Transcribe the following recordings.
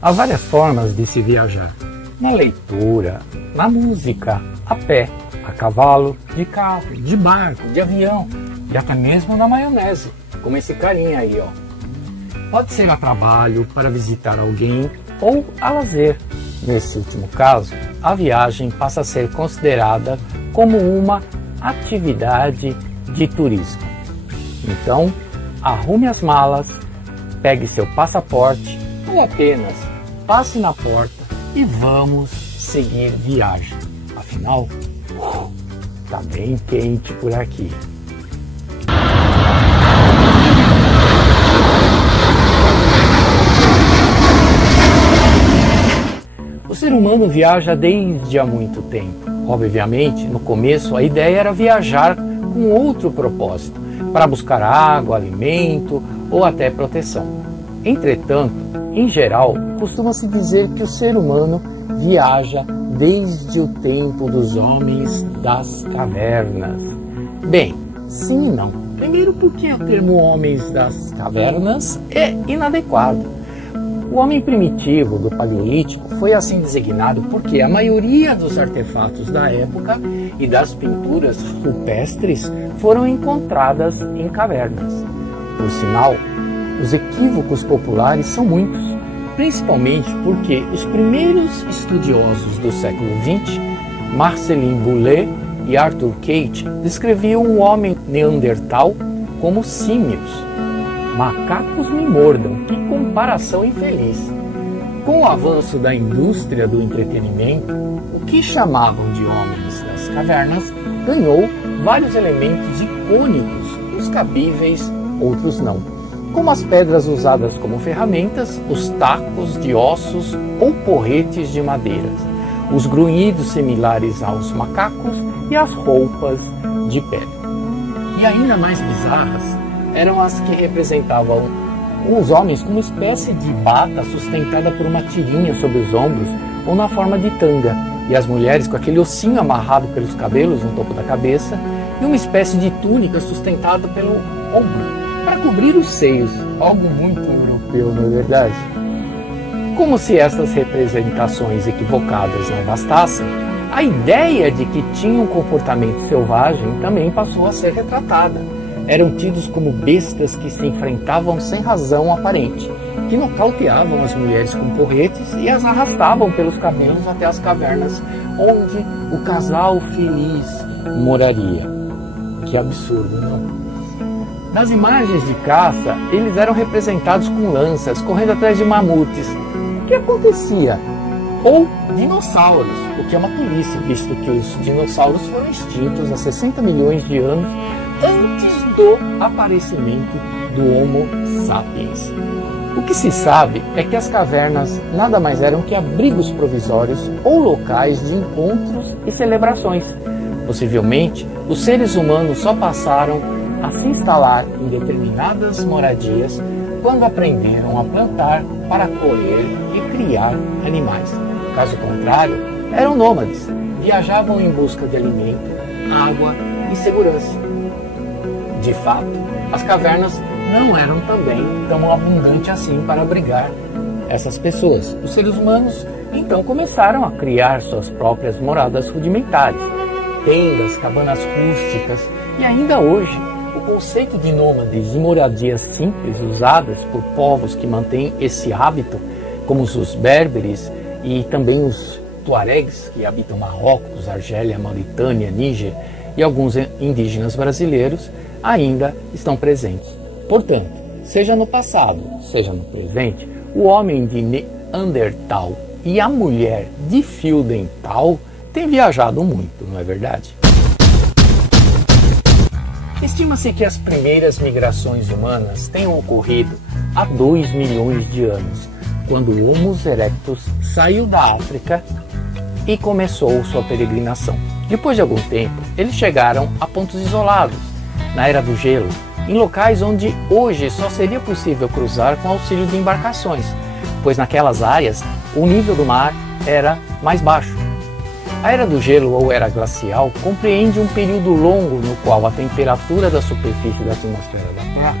Há várias formas de se viajar: na leitura, na música, a pé, a cavalo, de carro, de barco, de avião e até mesmo na maionese, como esse carinha aí, ó. Pode ser a trabalho, para visitar alguém ou a lazer. Nesse último caso, a viagem passa a ser considerada como uma atividade de turismo. Então, arrume as malas, pegue seu passaporte ou apenas passe na porta e vamos seguir viagem. Afinal, tá bem quente por aqui. O ser humano viaja desde há muito tempo. Obviamente, no começo a ideia era viajar com outro propósito, para buscar água, alimento ou até proteção. Entretanto, em geral, costuma-se dizer que o ser humano viaja desde o tempo dos homens das cavernas. Bem, sim e não. Primeiro, porque o termo homens das cavernas é inadequado. O homem primitivo do Paleolítico foi assim designado porque a maioria dos artefatos da época e das pinturas rupestres foram encontradas em cavernas. Por sinal, os equívocos populares são muitos, principalmente porque os primeiros estudiosos do século XX, Marcelin Boulay e Arthur Kate, descreviam o homem neandertal como símios. Macacos me mordam, que comparação infeliz! Com o avanço da indústria do entretenimento, o que chamavam de homens das cavernas ganhou vários elementos icônicos, uns cabíveis, outros não, como as pedras usadas como ferramentas, os tacos de ossos ou porretes de madeiras, os grunhidos similares aos macacos e as roupas de pele. E ainda mais bizarras eram as que representavam os homens com uma espécie de bata sustentada por uma tirinha sobre os ombros ou na forma de tanga, e as mulheres com aquele ossinho amarrado pelos cabelos no topo da cabeça e uma espécie de túnica sustentada pelo ombro, para cobrir os seios, algo muito europeu, não é verdade? Como se estas representações equivocadas não bastassem, a ideia de que tinham um comportamento selvagem também passou a ser retratada. Eram tidos como bestas que se enfrentavam sem razão aparente, que nocauteavam as mulheres com porretes e as arrastavam pelos cabelos até as cavernas onde o casal feliz moraria. Que absurdo, não? Nas imagens de caça, eles eram representados com lanças, correndo atrás de mamutes. O que acontecia? Ou dinossauros, o que é uma tolice, visto que os dinossauros foram extintos há 60 milhões de anos antes do aparecimento do Homo sapiens. O que se sabe é que as cavernas nada mais eram que abrigos provisórios ou locais de encontros e celebrações. Possivelmente, os seres humanos só passaram a se instalar em determinadas moradias quando aprenderam a plantar para colher e criar animais. Caso contrário, eram nômades, viajavam em busca de alimento, água e segurança. De fato, as cavernas não eram também tão abundantes assim para abrigar essas pessoas. Os seres humanos então começaram a criar suas próprias moradas rudimentares, tendas, cabanas rústicas, e ainda hoje o conceito de nômades e moradias simples usadas por povos que mantêm esse hábito, como os berberes e também os tuaregs, que habitam Marrocos, Argélia, Mauritânia, Níger e alguns indígenas brasileiros, ainda estão presentes. Portanto, seja no passado, seja no presente, o homem de Neandertal e a mulher de fio dental têm viajado muito, não é verdade? Estima-se que as primeiras migrações humanas tenham ocorrido há 2 milhões de anos, quando o Homo erectus saiu da África e começou sua peregrinação. Depois de algum tempo, eles chegaram a pontos isolados, na Era do Gelo, em locais onde hoje só seria possível cruzar com auxílio de embarcações, pois naquelas áreas o nível do mar era mais baixo. A Era do Gelo ou Era Glacial compreende um período longo no qual a temperatura da superfície da atmosfera da Terra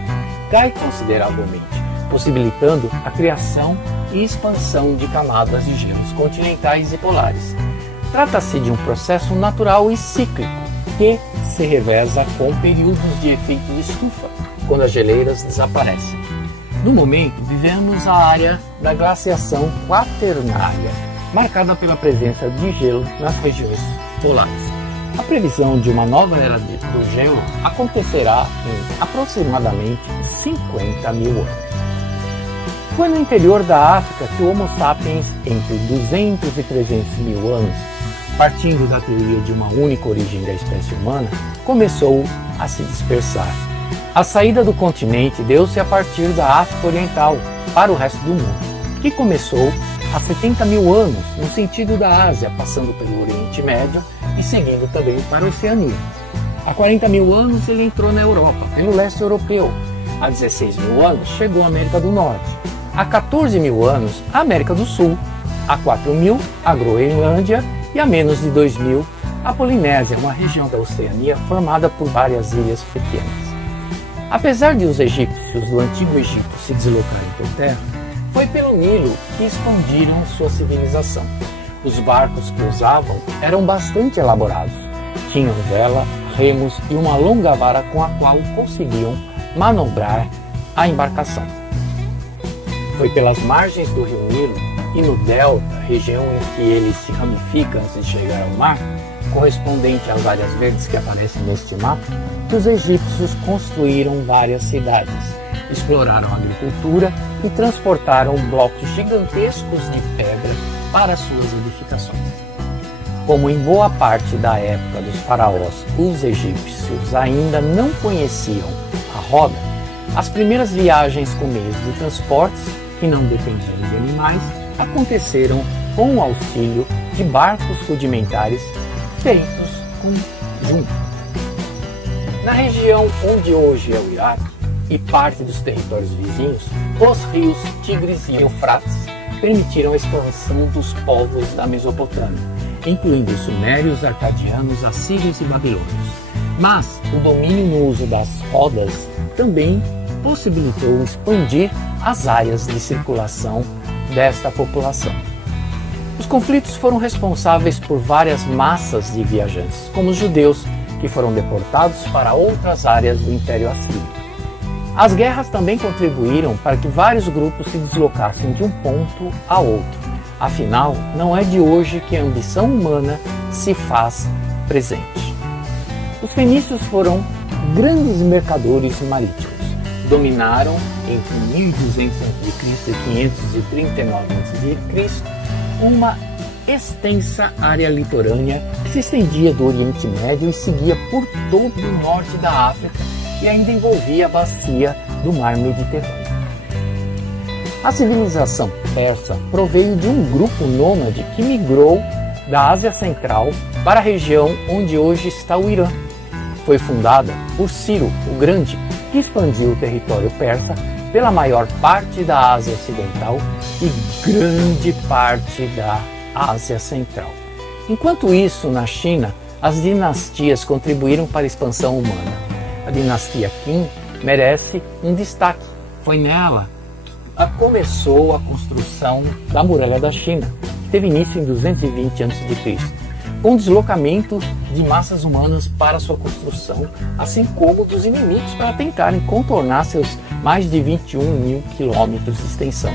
cai consideravelmente, possibilitando a criação e expansão de camadas de gelos continentais e polares. Trata-se de um processo natural e cíclico que se reveza com períodos de efeito de estufa, quando as geleiras desaparecem. No momento, vivemos a área da glaciação quaternária, marcada pela presença de gelo nas regiões polares. A previsão de uma nova era do gelo acontecerá em aproximadamente 50 mil anos. Foi no interior da África que o Homo sapiens, entre 200 e 300 mil anos, partindo da teoria de uma única origem da espécie humana, começou a se dispersar. A saída do continente deu-se a partir da África Oriental para o resto do mundo, que começou há 70 mil anos no sentido da Ásia, passando pelo Oriente Médio e seguindo também para a Oceania. Há 40 mil anos ele entrou na Europa, pelo leste europeu. Há 16 mil anos chegou à América do Norte. Há 14 mil anos a América do Sul. Há 4 mil a Groenlândia e há menos de 2 mil a Polinésia, uma região da Oceania formada por várias ilhas pequenas. Apesar de os egípcios do Antigo Egito se deslocarem por terra, foi pelo Nilo que expandiram sua civilização. Os barcos que usavam eram bastante elaborados. Tinham vela, remos e uma longa vara com a qual conseguiam manobrar a embarcação. Foi pelas margens do rio Nilo e no delta, região em que ele se ramifica antes de chegar ao mar, correspondente às áreas verdes que aparecem neste mapa, que os egípcios construíram várias cidades, exploraram a agricultura e transportaram blocos gigantescos de pedra para suas edificações. Como em boa parte da época dos faraós, os egípcios ainda não conheciam a roda, as primeiras viagens com meios de transportes, que não dependiam de animais, aconteceram com o auxílio de barcos rudimentares feitos com junco. Na região onde hoje é o Iraque e parte dos territórios vizinhos, os rios Tigres e Eufrates permitiram a expansão dos povos da Mesopotâmia, incluindo os sumérios, arcadianos, assírios e babilônios. Mas o domínio no uso das rodas também possibilitou expandir as áreas de circulação desta população. Os conflitos foram responsáveis por várias massas de viajantes, como os judeus, que foram deportados para outras áreas do Império Assírio. As guerras também contribuíram para que vários grupos se deslocassem de um ponto a outro. Afinal, não é de hoje que a ambição humana se faz presente. Os fenícios foram grandes mercadores marítimos. Dominaram entre 1200 a.C. e 539 a.C. uma extensa área litorânea que se estendia do Oriente Médio e seguia por todo o norte da África e ainda envolvia a bacia do Mar Mediterrâneo. A civilização persa proveio de um grupo nômade que migrou da Ásia Central para a região onde hoje está o Irã. Foi fundada por Ciro o Grande, que expandiu o território persa pela maior parte da Ásia Ocidental e grande parte da Ásia Central. Enquanto isso, na China, as dinastias contribuíram para a expansão humana. A dinastia Qin merece um destaque. Foi nela que começou a construção da Muralha da China, que teve início em 220 a.C., com deslocamento de massas humanas para sua construção, assim como dos inimigos para tentarem contornar seus mais de 21 mil quilômetros de extensão.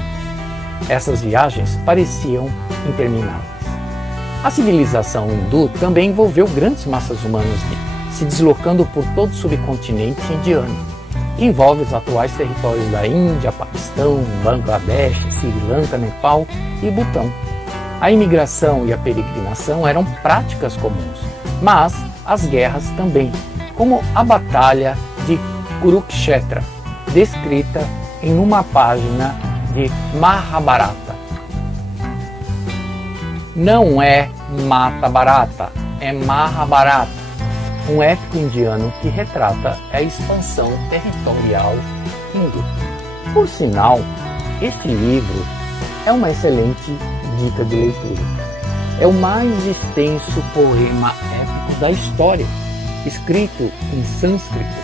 Essas viagens pareciam intermináveis. A civilização hindu também envolveu grandes massas humanas se deslocando por todo o subcontinente indiano. Envolve os atuais territórios da Índia, Paquistão, Bangladesh, Sri Lanka, Nepal e Butão. A imigração e a peregrinação eram práticas comuns, mas as guerras também, como a Batalha de Kurukshetra, descrita em uma página de Mahabharata. Não é Mata Barata, é Mahabharata, um épico indiano que retrata a expansão territorial hindu. Por sinal, este livro é uma excelente dica de leitura. é o mais extenso poema épico da história, escrito em sânscrito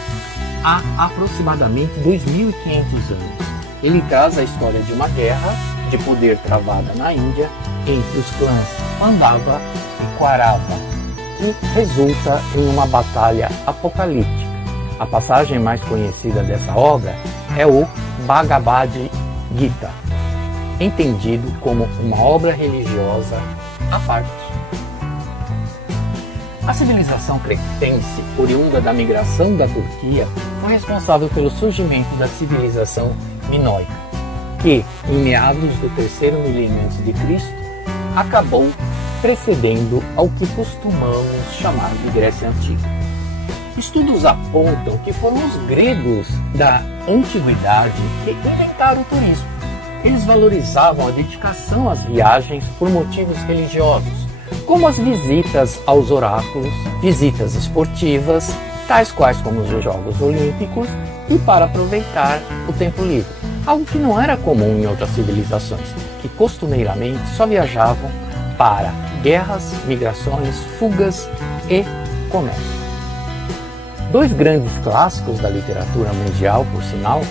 há aproximadamente 2.500 anos. Ele traz a história de uma guerra de poder travada na Índia entre os clãs Pandava e Kaurava, que resulta em uma batalha apocalíptica. A passagem mais conhecida dessa obra é o Bhagavad Gita, entendido como uma obra religiosa à parte. A civilização cretense, oriunda da migração da Turquia, foi responsável pelo surgimento da civilização minoica, que, em meados do 3º milênio a.C., acabou precedendo ao que costumamos chamar de Grécia Antiga. Estudos apontam que foram os gregos da antiguidade que inventaram o turismo. Eles valorizavam a dedicação às viagens por motivos religiosos, como as visitas aos oráculos, visitas esportivas, tais quais como os Jogos Olímpicos, e para aproveitar o tempo livre, algo que não era comum em outras civilizações, que costumeiramente só viajavam para guerras, migrações, fugas e comércio. Dois grandes clássicos da literatura mundial, por sinal,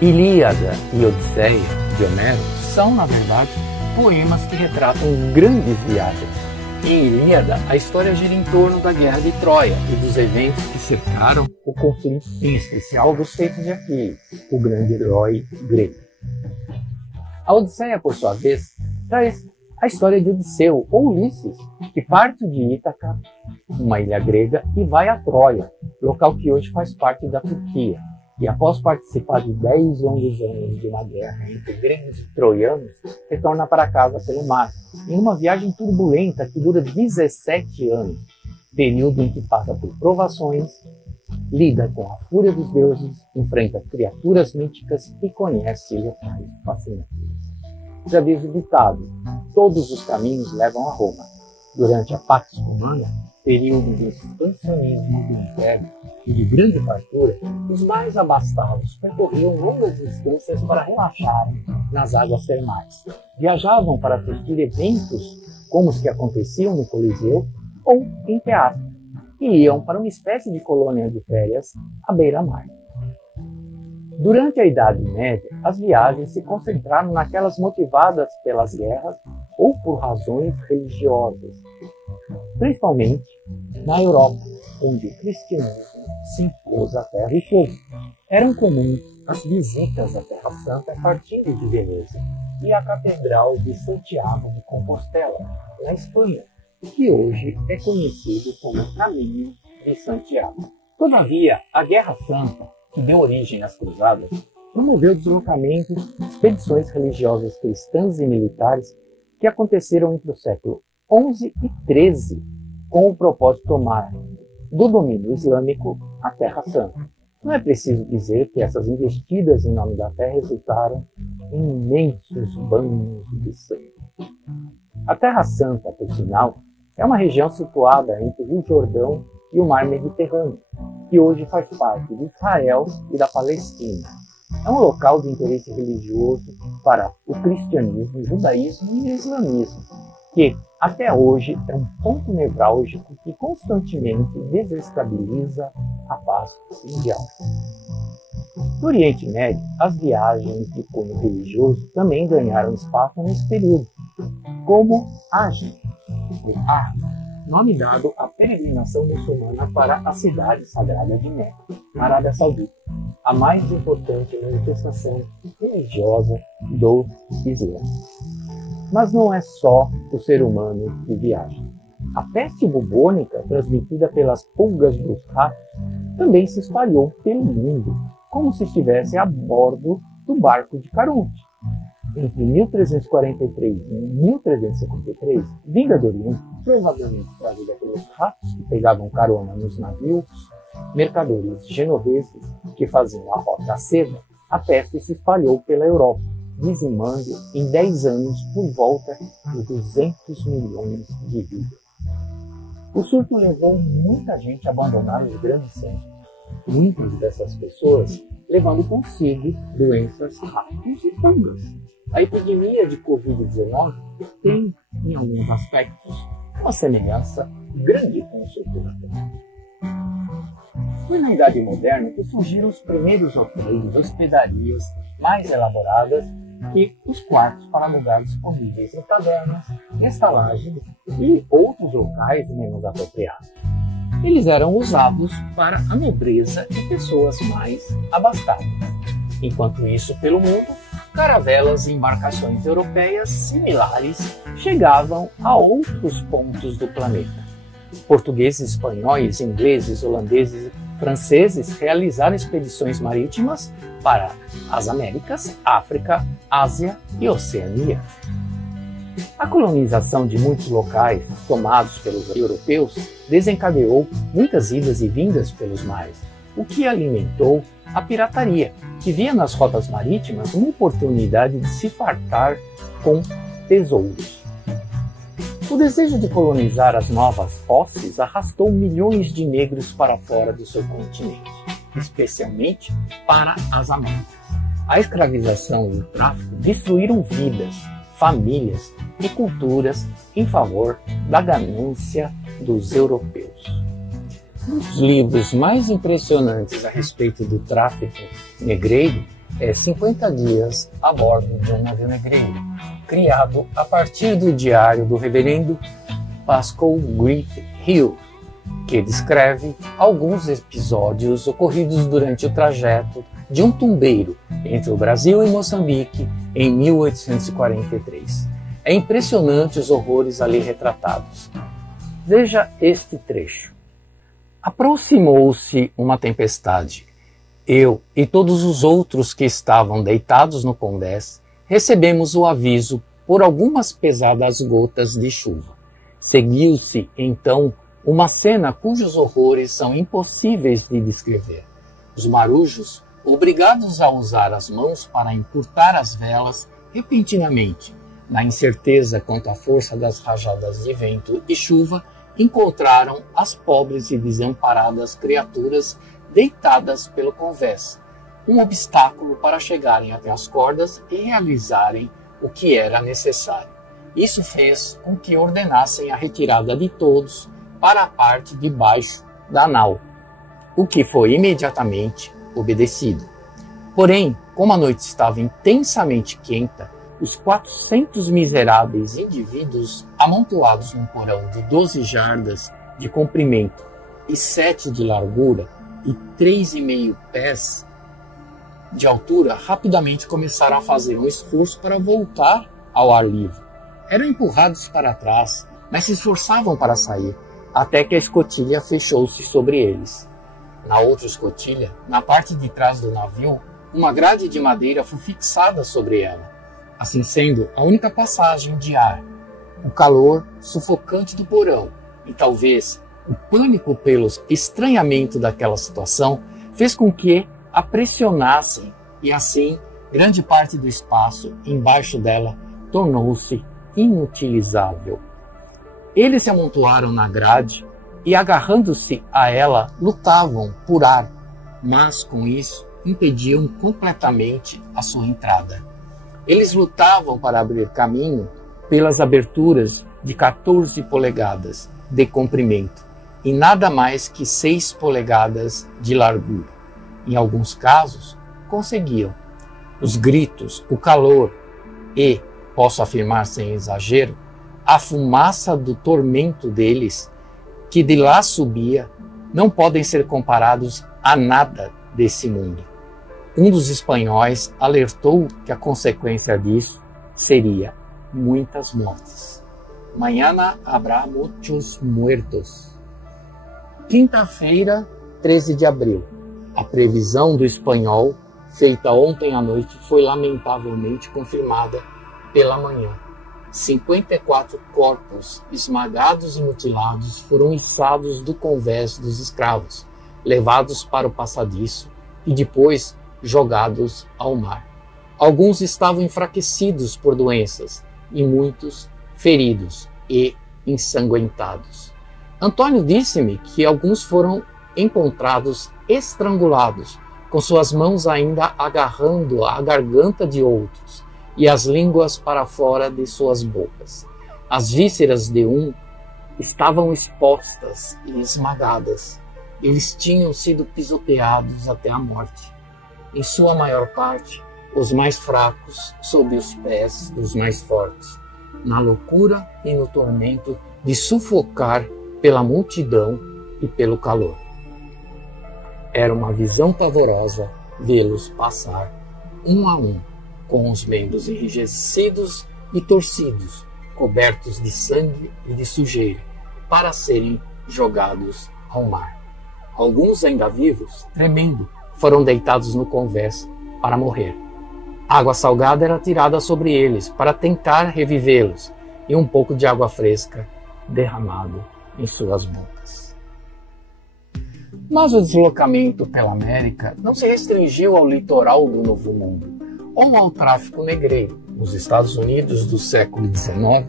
Ilíada e Odisseia, de Homero, são, na verdade, poemas que retratam grandes viagens. Em Ilíada, a história gira em torno da Guerra de Troia e dos eventos que cercaram o conflito, em especial dos feitos de Aquiles, o grande herói grego. A Odisseia, por sua vez, traz a história de Odisseu, ou Ulisses, que parte de Ítaca, uma ilha grega, e vai a Troia, local que hoje faz parte da Turquia. E após participar de 10 longos anos de uma guerra entre gregos e troianos, retorna para casa pelo mar, em uma viagem turbulenta que dura 17 anos, período em que passa por provações, lida com a fúria dos deuses, enfrenta criaturas míticas e conhece locais fascinantes. Já diz o ditado, todos os caminhos levam a Roma. Durante a Pax Romana, período de expansionismo do Império e de grande fartura, os mais abastados percorriam longas distâncias para relaxarem nas águas termais. Viajavam para assistir eventos como os que aconteciam no Coliseu ou em teatro, e iam para uma espécie de colônia de férias à beira-mar. Durante a Idade Média, as viagens se concentraram naquelas motivadas pelas guerras ou por razões religiosas, principalmente na Europa, onde o cristianismo se impôs a terra e fogo. Eram comuns as visitas à Terra Santa partindo de Veneza e à Catedral de Santiago de Compostela, na Espanha, que hoje é conhecido como Caminho de Santiago. Todavia, a Guerra Santa, que deu origem às Cruzadas, promoveu deslocamentos, expedições religiosas cristãs e militares que aconteceram entre o século XI e XIII, com o propósito de tomar do domínio islâmico a Terra Santa. Não é preciso dizer que essas investidas em nome da fé resultaram em imensos banhos de sangue. A Terra Santa, por sinal, é uma região situada entre o Rio Jordão e o Mar Mediterrâneo, que hoje faz parte de Israel e da Palestina. É um local de interesse religioso para o cristianismo, o judaísmo e o islamismo, que até hoje é um ponto nevrálgico que constantemente desestabiliza a paz mundial. No Oriente Médio, as viagens de cunho religioso também ganharam espaço nesse período, como Hajj, nome dado à peregrinação muçulmana para a cidade sagrada de Meca, na Arábia Saudita, a mais importante manifestação religiosa do Islã. Mas não é só o ser humano que viaja. A peste bubônica, transmitida pelas pulgas dos ratos, também se espalhou pelo mundo, como se estivesse a bordo do barco de Caronte. Entre 1343 e 1353, vinda do Oriente, provavelmente trazida pelos ratos que pegavam carona nos navios, mercadores genoveses que faziam a rota a seda, a peste se espalhou pela Europa, dizimando em 10 anos por volta de 200 milhões de vidas. O surto levou muita gente a abandonar os grandes centros, muitas dessas pessoas levando consigo doenças, ratos e fungas. A epidemia de Covid-19 tem em alguns aspectos, uma semelhança grande com o seu turco. Foi na Idade Moderna que surgiram os primeiros hotéis, hospedarias mais elaboradas e os quartos para alugar disponíveis em tavernas, estalagens e outros locais menos apropriados. Eles eram usados para a nobreza e pessoas mais abastadas. Enquanto isso, pelo mundo, caravelas e embarcações europeias similares chegavam a outros pontos do planeta. Portugueses, espanhóis, ingleses, holandeses e franceses realizaram expedições marítimas para as Américas, África, Ásia e Oceania. A colonização de muitos locais tomados pelos europeus desencadeou muitas idas e vindas pelos mares, o que alimentou a pirataria, que via nas rotas marítimas uma oportunidade de se fartar com tesouros. O desejo de colonizar as novas posses arrastou milhões de negros para fora do seu continente, especialmente para as Américas. A escravização e o tráfico destruíram vidas, famílias e culturas em favor da ganância dos europeus. Um dos livros mais impressionantes a respeito do tráfico negreiro é 50 Dias a Bordo de um Navio Negreiro, criado a partir do diário do reverendo Pascal Griffith Hill, que descreve alguns episódios ocorridos durante o trajeto de um tumbeiro entre o Brasil e Moçambique em 1843. É impressionante os horrores ali retratados. Veja este trecho. Aproximou-se uma tempestade. Eu e todos os outros que estavam deitados no convés recebemos o aviso por algumas pesadas gotas de chuva. Seguiu-se, então, uma cena cujos horrores são impossíveis de descrever. Os marujos, obrigados a usar as mãos para encurtar as velas, repentinamente, na incerteza quanto à força das rajadas de vento e chuva, encontraram as pobres e desamparadas criaturas deitadas pelo convés, um obstáculo para chegarem até as cordas e realizarem o que era necessário. Isso fez com que ordenassem a retirada de todos para a parte de baixo da nau, o que foi imediatamente obedecido. Porém, como a noite estava intensamente quente, os 400 miseráveis indivíduos amontoados num porão de 12 jardas de comprimento e 7 de largura e 3,5 pés de altura rapidamente começaram a fazer um esforço para voltar ao ar livre. Eram empurrados para trás, mas se esforçavam para sair, até que a escotilha fechou-se sobre eles. Na outra escotilha, na parte de trás do navio, uma grade de madeira foi fixada sobre ela, assim sendo a única passagem de ar. O calor sufocante do porão e talvez o pânico pelo estranhamento daquela situação fez com que a pressionassem e assim grande parte do espaço embaixo dela tornou-se inutilizável. Eles se amontoaram na grade e, agarrando-se a ela, lutavam por ar, mas com isso impediam completamente a sua entrada. Eles lutavam para abrir caminho pelas aberturas de 14 polegadas de comprimento e nada mais que 6 polegadas de largura. Em alguns casos, conseguiam. Os gritos, o calor e, posso afirmar sem exagero, a fumaça do tormento deles, que de lá subia, não podem ser comparados a nada desse mundo. Um dos espanhóis alertou que a consequência disso seria muitas mortes. Mañana habrá muchos muertos. Quinta-feira, 13 de abril. A previsão do espanhol, feita ontem à noite, foi lamentavelmente confirmada pela manhã. 54 corpos esmagados e mutilados foram içados do convés dos escravos, levados para o passadiço e depois jogados ao mar. Alguns estavam enfraquecidos por doenças e muitos feridos e ensanguentados. Antônio disse-me que alguns foram encontrados estrangulados, com suas mãos ainda agarrando a garganta de outros e as línguas para fora de suas bocas. As vísceras de um estavam expostas e esmagadas. Eles tinham sido pisoteados até a morte. Em sua maior parte, os mais fracos sob os pés dos mais fortes, na loucura e no tormento de sufocar pela multidão e pelo calor. Era uma visão pavorosa vê-los passar, um a um, com os membros enrijecidos e torcidos, cobertos de sangue e de sujeira, para serem jogados ao mar. Alguns ainda vivos, tremendo, foram deitados no convés para morrer. Água salgada era tirada sobre eles para tentar revivê-los e um pouco de água fresca derramado em suas bocas. Mas o deslocamento pela América não se restringiu ao litoral do Novo Mundo ou ao tráfico negreiro. Nos Estados Unidos do século XIX,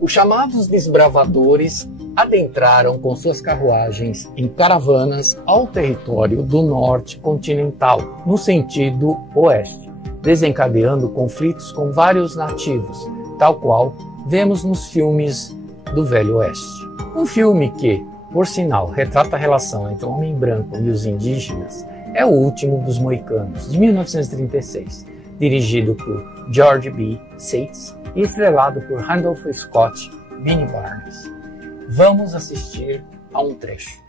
os chamados desbravadores adentraram com suas carruagens em caravanas ao território do norte continental, no sentido oeste, desencadeando conflitos com vários nativos, tal qual vemos nos filmes do Velho Oeste. Um filme que, por sinal, retrata a relação entre o homem branco e os indígenas é O Último dos Moicanos, de 1936, dirigido por George B. Seitz e estrelado por Randolph Scott e Benny Barnes. Vamos assistir a um trecho.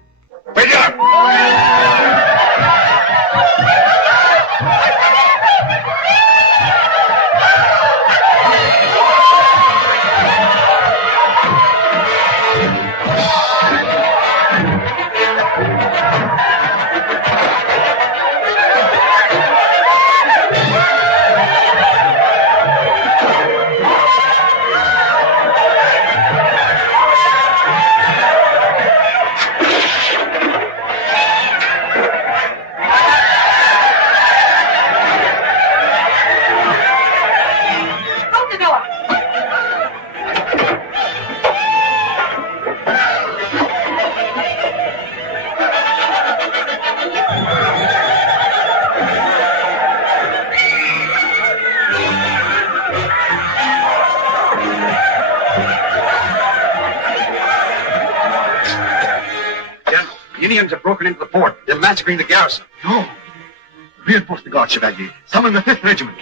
Indians have broken into the fort. They're massacring the garrison. No. Reinforce the guard, Chevalier. Summon the 5th Regiment.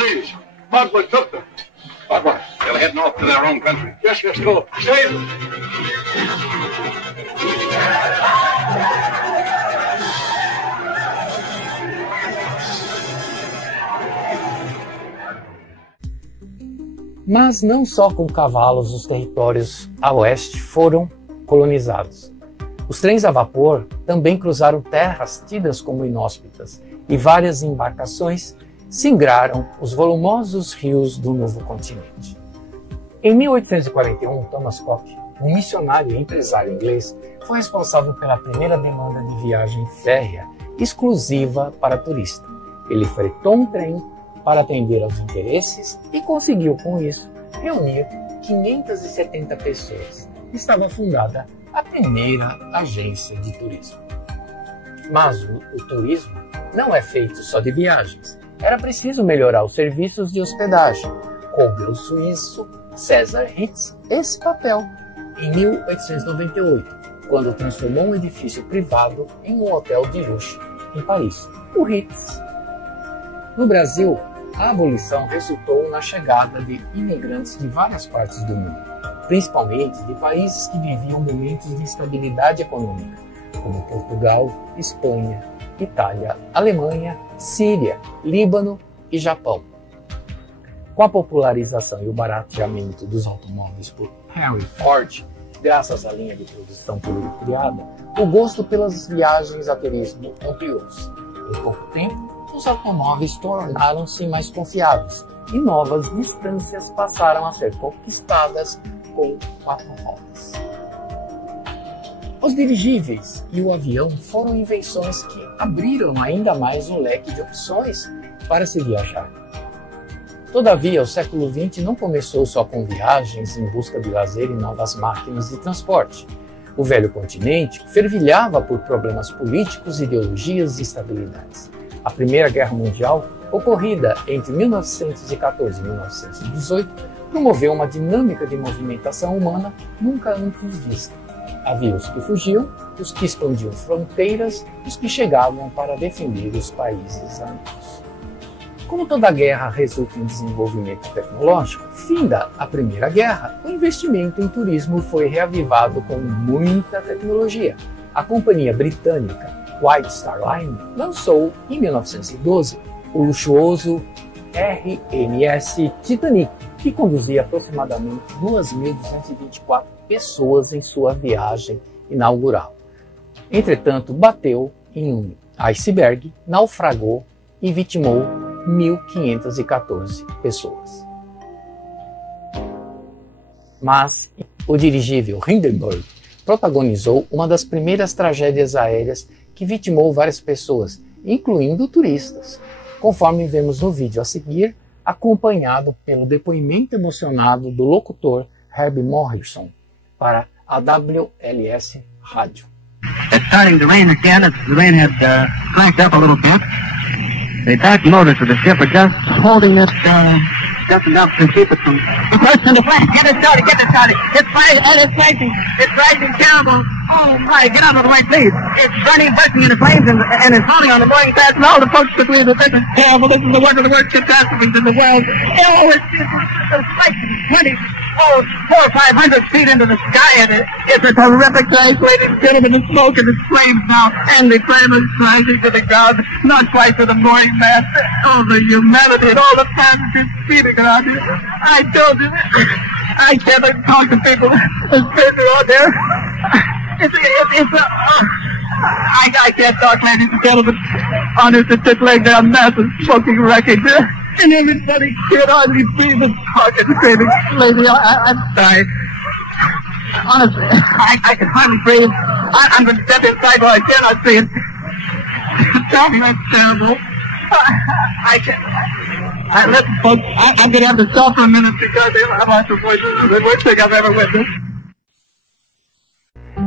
Ladies, Barbara took them. Barbara, they'll head north to their own country. Yes, go. Save them. Mas não só com cavalos os territórios a oeste foram colonizados. Os trens a vapor também cruzaram terras tidas como inóspitas e várias embarcações singraram os volumosos rios do novo continente. Em 1841, Thomas Cook, um missionário e empresário inglês, foi responsável pela primeira demanda de viagem férrea exclusiva para turista. Ele fretou um trem para atender aos interesses e conseguiu, com isso, reunir 570 pessoas. Estava fundada a primeira agência de turismo. Mas o turismo não é feito só de viagens. Era preciso melhorar os serviços de hospedagem. Coube ao suíço César Ritz esse papel em 1898, quando transformou um edifício privado em um hotel de luxo em Paris, o Ritz. No Brasil, a abolição resultou na chegada de imigrantes de várias partes do mundo, principalmente de países que viviam momentos de instabilidade econômica, como Portugal, Espanha, Itália, Alemanha, Síria, Líbano e Japão. Com a popularização e o barateamento dos automóveis por Henry Ford, graças à linha de produção por ele criada, o gosto pelas viagens a turismo ampliou-se. Em pouco tempo, os automóveis tornaram-se mais confiáveis e novas distâncias passaram a ser conquistadas com 4 rodas. Os dirigíveis e o avião foram invenções que abriram ainda mais um leque de opções para se viajar. Todavia, o século XX não começou só com viagens em busca de lazer e novas máquinas de transporte. O velho continente fervilhava por problemas políticos, ideologias e instabilidades. A Primeira Guerra Mundial, ocorrida entre 1914 e 1918, promoveu uma dinâmica de movimentação humana nunca antes vista. Havia os que fugiam, os que expandiam fronteiras, os que chegavam para defender os países amigos. Como toda guerra resulta em desenvolvimento tecnológico, finda a Primeira Guerra, o investimento em turismo foi reavivado com muita tecnologia. A companhia britânica White Star Line lançou, em 1912, o luxuoso RMS Titanic, que conduzia aproximadamente 2.224 pessoas em sua viagem inaugural. Entretanto, bateu em um iceberg, naufragou e vitimou 1.514 pessoas. Mas o dirigível Hindenburg protagonizou uma das primeiras tragédias aéreas que vitimou várias pessoas, incluindo turistas, conforme vemos no vídeo a seguir, acompanhado pelo depoimento emocionado do locutor Herbie Morrison para a WLS Rádio. It's starting to rain again. The rain had slacked up a little bit. The dark motors of the ship are just holding it just enough to keep it from bursting the flame. Get it started, get it started. It's fighting, and it's racing. It's rising terrible. Oh my, get out of the way, please. It's burning, bursting into flames, and it's falling on the mooring fast, and all the folks between us. This is terrible. This is one of the worst catastrophes in the world. Oh, it's like 400 or 500 feet into the sky, and it's a terrific sight. Ladies and gentlemen, the smoke and the flames now, and the flame is rising to the ground, not quite to the mooring mast. Oh, the humanity and all the passengers speeding around here. I told you, I can't even talk to people. There's people out there. I can't talk, ladies and gentlemen. Honest, it's just laying there a massive smoking wreckage. And everybody can hardly breathe and talk and screaming. Lady, I'm sorry. Honestly, I can hardly breathe. I'm going to step inside where I cannot breathe. Tell me that's terrible. I can't. Listen, folks, I'm going to have to stop for a minute because I'm on the voices. The worst thing I've ever witnessed.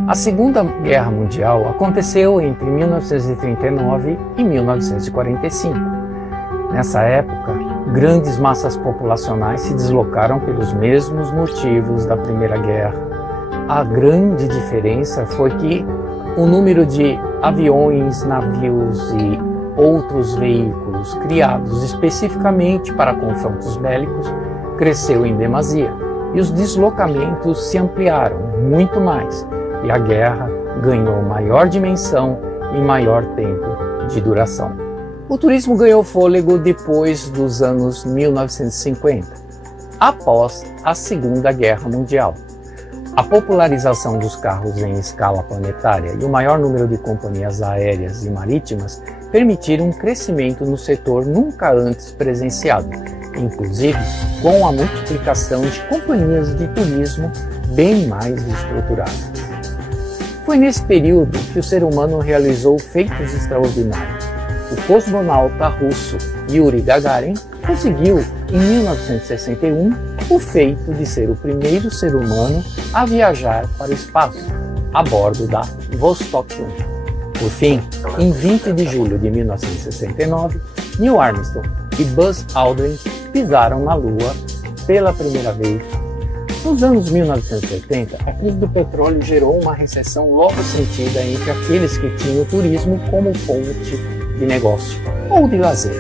A Segunda Guerra Mundial aconteceu entre 1939 e 1945. Nessa época, grandes massas populacionais se deslocaram pelos mesmos motivos da Primeira Guerra. A grande diferença foi que o número de aviões, navios e outros veículos criados especificamente para confrontos bélicos cresceu em demasia e os deslocamentos se ampliaram muito mais e a guerra ganhou maior dimensão e maior tempo de duração. O turismo ganhou fôlego depois dos anos 1950, após a Segunda Guerra Mundial. A popularização dos carros em escala planetária e o maior número de companhias aéreas e marítimas permitiram um crescimento no setor nunca antes presenciado, inclusive com a multiplicação de companhias de turismo bem mais estruturadas. Foi nesse período que o ser humano realizou feitos extraordinários. O cosmonauta russo Yuri Gagarin conseguiu, em 1961, o feito de ser o primeiro ser humano a viajar para o espaço, a bordo da Vostok 1. Por fim, em 20 de julho de 1969, Neil Armstrong e Buzz Aldrin pisaram na Lua pela primeira vez. Nos anos 1980, a crise do petróleo gerou uma recessão logo sentida entre aqueles que tinham o turismo como fonte de negócio ou de lazer.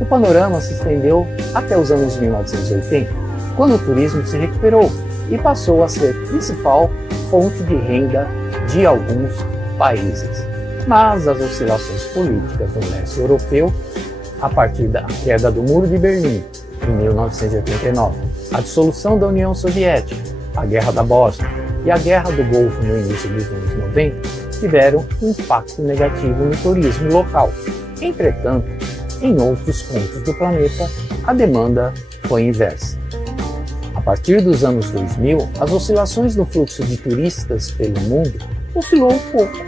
O panorama se estendeu até os anos 1980, quando o turismo se recuperou e passou a ser principal fonte de renda de alguns países. Mas as oscilações políticas no leste europeu, a partir da queda do Muro de Berlim em 1989, a dissolução da União Soviética, a Guerra da Bósnia e a Guerra do Golfo no início dos anos 90 tiveram impacto negativo no turismo local. Entretanto, em outros pontos do planeta, a demanda foi inversa. A partir dos anos 2000, as oscilações no fluxo de turistas pelo mundo oscilou um pouco,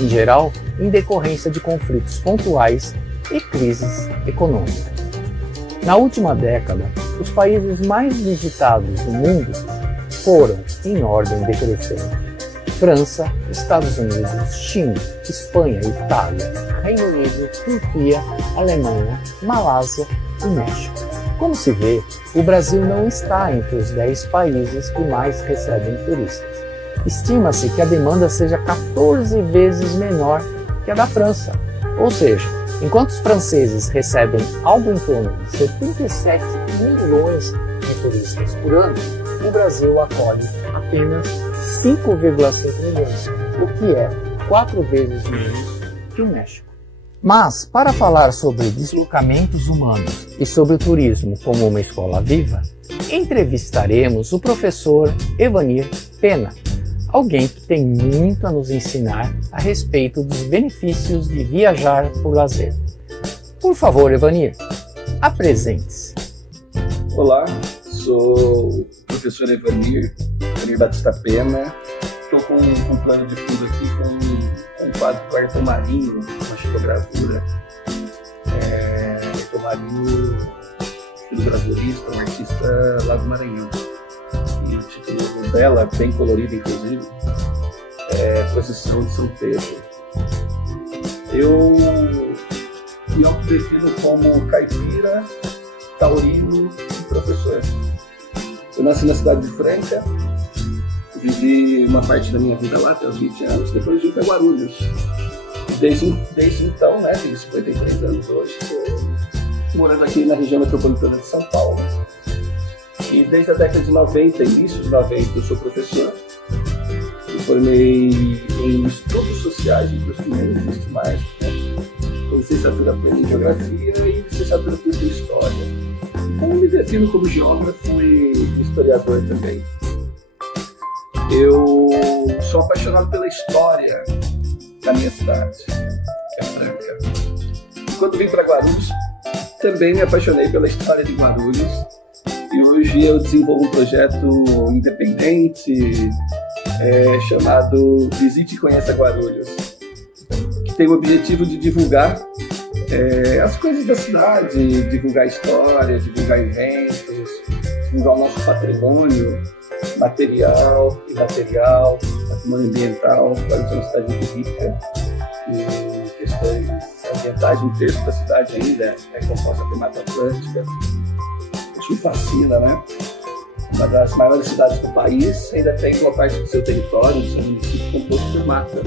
em geral, em decorrência de conflitos pontuais e crises econômicas. Na última década, os países mais visitados do mundo foram, em ordem decrescente, França, Estados Unidos, China, Espanha, Itália, Reino Unido, Turquia, Alemanha, Malásia e México. Como se vê, o Brasil não está entre os 10 países que mais recebem turistas. Estima-se que a demanda seja 14 vezes menor que a da França. Ou seja, enquanto os franceses recebem algo em torno de 77 milhões de turistas por ano, o Brasil acolhe apenas 5,5 milhões, o que é 4 vezes menos que o México. Mas, para falar sobre deslocamentos humanos e sobre o turismo como uma escola viva, entrevistaremos o professor Evanir Pena, alguém que tem muito a nos ensinar a respeito dos benefícios de viajar por lazer. Por favor, Evanir, apresente-se. Olá, sou o professor Evanir Batista Pena. Estou com um plano de fundo aqui com um quadro do Ayrton Marinho, uma xilogravura. Ayrton Marinho, xilogravurista, um artista lá do Maranhão. E o título dela, bem colorido inclusive, é Procissão de São Pedro. Eu me autodefino como caipira, taurino e professor. Eu nasci na cidade de Franca, vivi uma parte da minha vida lá, até os 20 anos, depois vim para Guarulhos. Desde então, né, tenho 53 anos hoje, estou morando aqui na região metropolitana de São Paulo. E desde a década de 90, início de 90, eu sou professor. Me formei em estudos sociais, inclusive nem existe mais, né? Com licenciatura plena em geografia e licenciatura plena em história. Então, eu me defino como geógrafo e historiador também. Eu sou apaixonado pela história da minha cidade, que é Franca. E quando vim para Guarulhos, também me apaixonei pela história de Guarulhos. E hoje eu desenvolvo um projeto independente chamado Visite e Conheça Guarulhos, que tem o objetivo de divulgar as coisas da cidade, divulgar história, divulgar eventos, divulgar o nosso patrimônio material, imaterial, patrimônio ambiental. Guarulhos é uma cidade muito rica em questões ambientais. Um terço da cidade ainda é composta por Mata Atlântica. Isso me fascina, né? Uma das maiores cidades do país ainda tem uma parte do seu território, do seu município, composto por mata.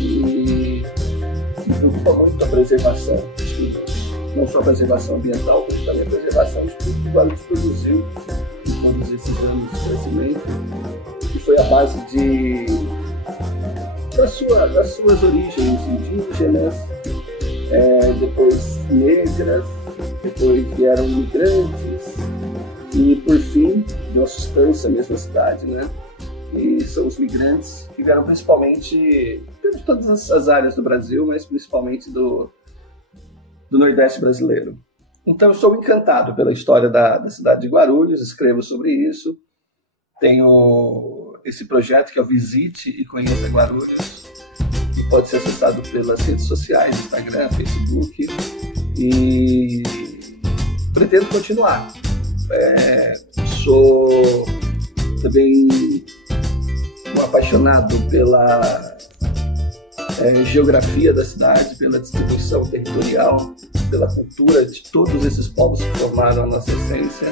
E me preocupa muito a preservação, não só a preservação ambiental, como também a preservação de tudo que o Guarulhos produziu em todos esses anos de crescimento, que foi a base das suas origens indígenas, depois negras, depois vieram imigrantes e, por fim, deu uma sustância à mesma cidade, né? que são os migrantes que vieram principalmente de todas as áreas do Brasil, mas principalmente do Nordeste brasileiro. Então eu sou encantado pela história da cidade de Guarulhos, escrevo sobre isso, tenho esse projeto que é o Visite e Conheça Guarulhos, que pode ser acessado pelas redes sociais, Instagram, Facebook, e pretendo continuar. Sou também um apaixonado pela geografia da cidade, pela distribuição territorial, pela cultura de todos esses povos que formaram a nossa essência,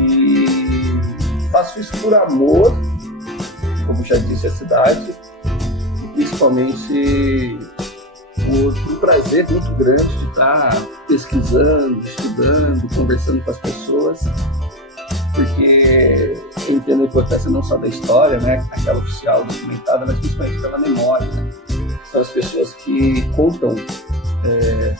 e faço isso por amor, como já disse, a cidade, e principalmente por um prazer muito grande de estar pesquisando, estudando, conversando com as pessoas, porque eu entendo a importância não só da história, né, aquela oficial, documentada, mas principalmente pela memória, né? São as pessoas que contam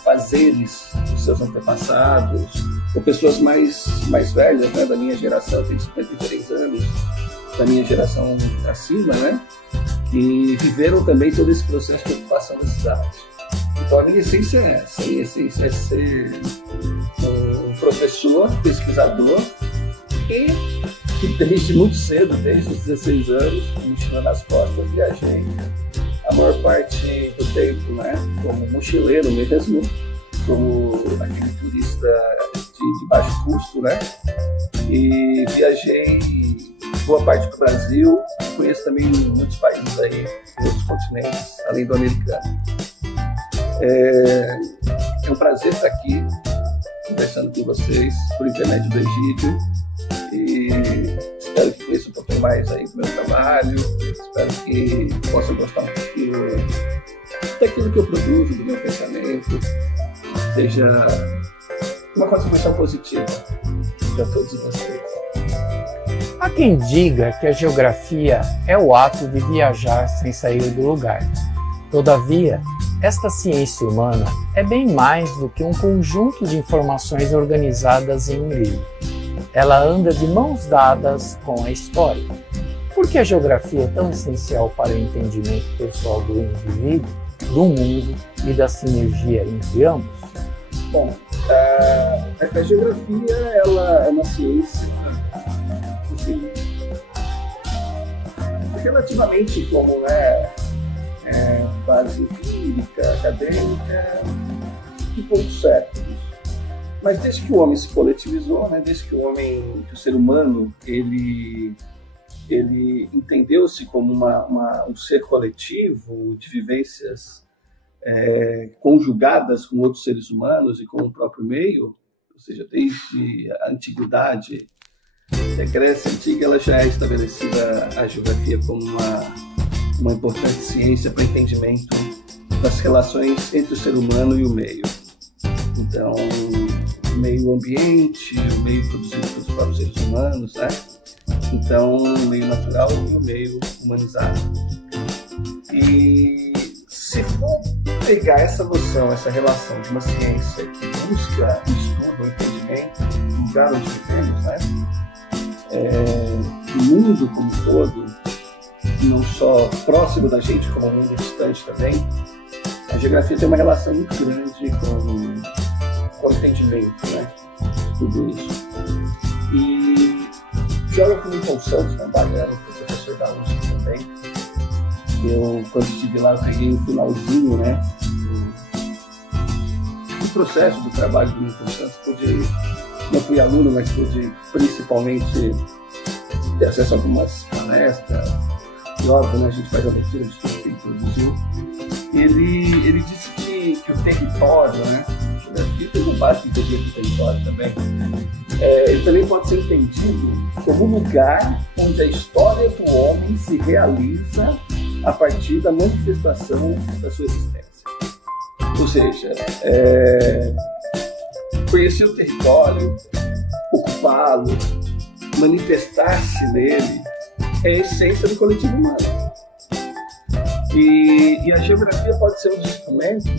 fazeres dos seus antepassados, ou pessoas mais velhas, né, da minha geração, tenho 53 anos, da minha geração acima, né, que viveram também todo esse processo de ocupação da cidade. Então a minha essência é essa, a minha essência é ser um professor, pesquisador, e que desde muito cedo, desde os 16 anos, com mochila nas costas, viajei a maior parte do tempo, né, como mochileiro mesmo, como aquele turista de baixo custo, né, e viajei boa parte do Brasil, conheço também muitos países aí, outros continentes, além do americano. É um prazer estar aqui conversando com vocês por intermédio do Egídio, e espero que conheçam um pouquinho mais aí do meu trabalho, espero que possam gostar um pouquinho daquilo que eu produzo, do meu pensamento, seja uma contribuição positiva para todos vocês. Há quem diga que a geografia é o ato de viajar sem sair do lugar. Todavia, esta ciência humana é bem mais do que um conjunto de informações organizadas em um livro. Ela anda de mãos dadas com a história. Por que a geografia é tão essencial para o entendimento pessoal do indivíduo, do mundo e da sinergia entre ambos? Bom, a geografia ela é uma ciência, assim, relativamente como base empírica, acadêmica, de pontos certos. Mas desde que o homem se coletivizou, né, desde que o ser humano, ele entendeu-se como um ser coletivo de vivências conjugadas com outros seres humanos e com o próprio meio, ou seja, desde a antiguidade, a Grécia Antiga, ela já é estabelecida a geografia como uma importante ciência para o entendimento das relações entre o ser humano e o meio. Então, o meio ambiente, o meio produzido pelos próprios seres humanos, né? Então, o meio natural e o meio humanizado. E se for pegar essa noção, essa relação de uma ciência que busca o estudo, o entendimento do lugar onde vivemos, né? Do mundo como um todo, não só próximo da gente, como um mundo distante também, a geografia tem uma relação muito grande com o entendimento, né, de tudo isso. E o geógrafo Milton Santos, baiano, que é professor da USP também, eu, quando estive lá, eu peguei um finalzinho, né, do processo do trabalho do Milton Santos, não fui aluno, mas pude principalmente ter acesso a algumas palestras, e óbvio, né, a gente faz a leitura de tudo que ele produziu. Ele disse que o território, né, a geografia tem um base de teoria do território também, ele também pode ser entendido como um lugar onde a história do homem se realiza a partir da manifestação da sua existência. Ou seja, conhecer o território, ocupá-lo, manifestar-se nele, é a essência do coletivo humano. E a geografia pode ser um dos instrumentos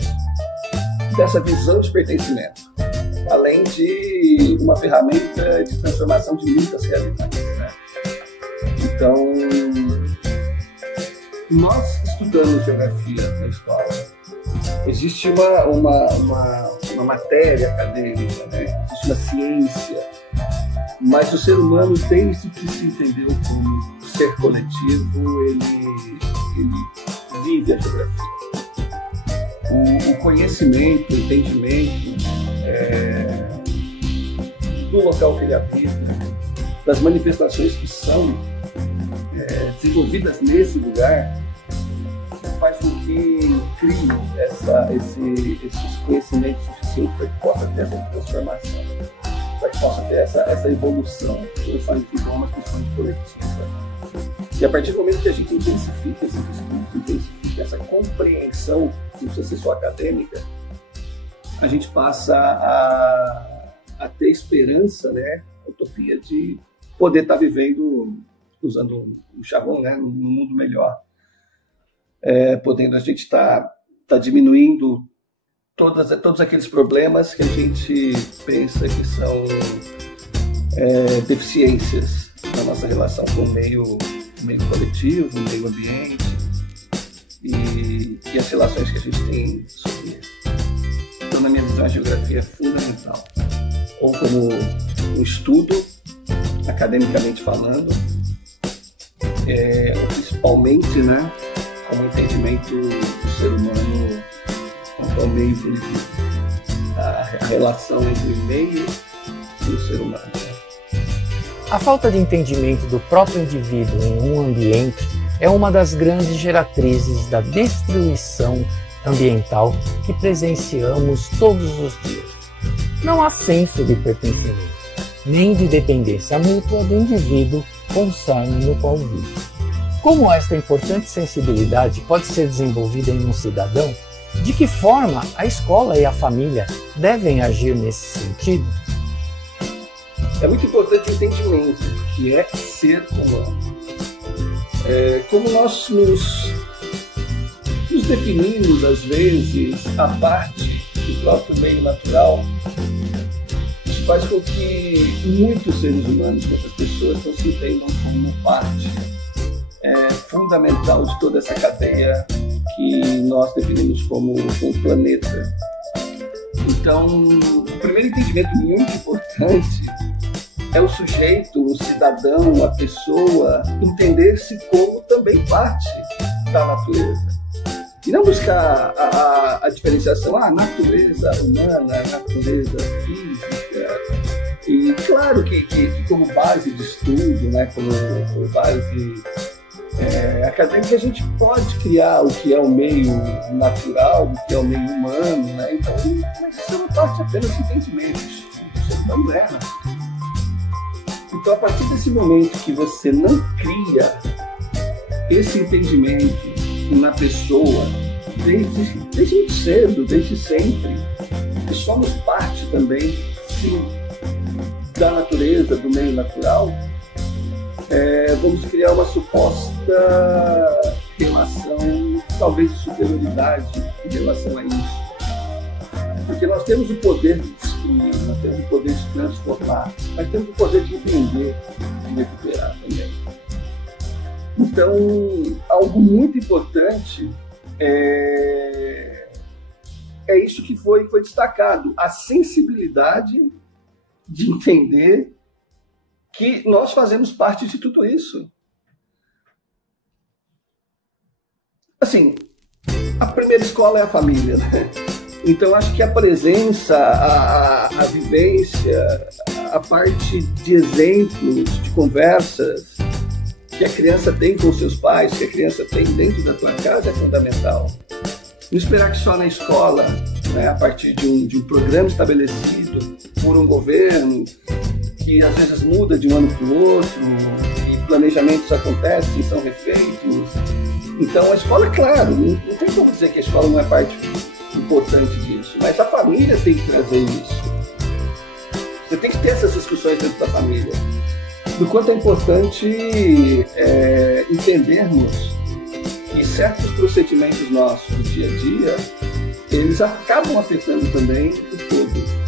dessa visão de pertencimento, além de uma ferramenta de transformação de muitas realidades, né? Então, nós estudamos geografia na escola. Existe uma matéria acadêmica, né? Existe uma ciência, mas o ser humano, desde que se entendeu como ser coletivo, ele vive a geografia. O conhecimento, o entendimento do local que ele habita, das manifestações que são desenvolvidas nesse lugar, faz com que crie esse conhecimento suficiente para que possa ter essa transformação, para que possa ter essa evolução, que significa uma questão coletiva. E a partir do momento que a gente intensifica esses estudos, intensifica essa compreensão, que não precisa ser só acadêmica, a gente passa a ter esperança, né, a utopia de poder estar vivendo, usando o jargão, né, num mundo melhor. Podendo a gente estar diminuindo todos aqueles problemas que a gente pensa que são deficiências na nossa relação com o meio coletivo, o meio ambiente e as relações que a gente tem sobre ele. Então, na minha visão, a geografia é fundamental, ou como um estudo, academicamente falando, principalmente, né, como entendimento do ser humano quanto ao meio que ele vive, a relação entre o meio e o ser humano. A falta de entendimento do próprio indivíduo em um ambiente é uma das grandes geratrizes da destruição ambiental que presenciamos todos os dias. Não há senso de pertencimento, nem de dependência mútua do indivíduo com o signo no qual vive. Como esta importante sensibilidade pode ser desenvolvida em um cidadão? De que forma a escola e a família devem agir nesse sentido? É muito importante o entendimento que é ser humano. Como nós nos definimos, às vezes, a parte do próprio meio natural, isso faz com que muitos seres humanos, muitas pessoas, não se entendam como parte fundamental de toda essa cadeia que nós definimos como o planeta. Então, o primeiro entendimento muito importante é o sujeito, o cidadão, a pessoa entender-se como também parte da natureza. E não buscar a diferenciação, natureza humana, natureza física. E claro que como base de estudo, né, como base acadêmica, a gente pode criar o que é o meio natural, o que é o meio humano, né? Então, mas isso é uma parte apenas de entendimento. O ser humano é assim. Então, a partir desse momento que você não cria esse entendimento na pessoa, desde muito cedo, desde sempre, que somos parte também, sim, da natureza, do meio natural, vamos criar uma suposta relação, talvez de superioridade em relação a isso. Porque nós temos o poder de destruir, nós temos o poder de transformar, mas temos o poder de entender e recuperar também. Então, algo muito importante é isso que foi destacado, a sensibilidade de entender que nós fazemos parte de tudo isso. Assim, a primeira escola é a família, né? Então, acho que a presença, a vivência, a parte de exemplos, de conversas que a criança tem com seus pais, que a criança tem dentro da tua casa é fundamental. Não esperar que só na escola, né, a partir de um programa estabelecido por um governo, que às vezes muda de um ano para o outro, que planejamentos acontecem, são refeitos. Então, a escola, claro, não tem como dizer que a escola não é parte importante disso, mas a família tem que trazer isso. Você tem que ter essas discussões dentro da família. Do quanto é importante entendermos que certos procedimentos nossos do dia a dia, eles acabam afetando também o todo.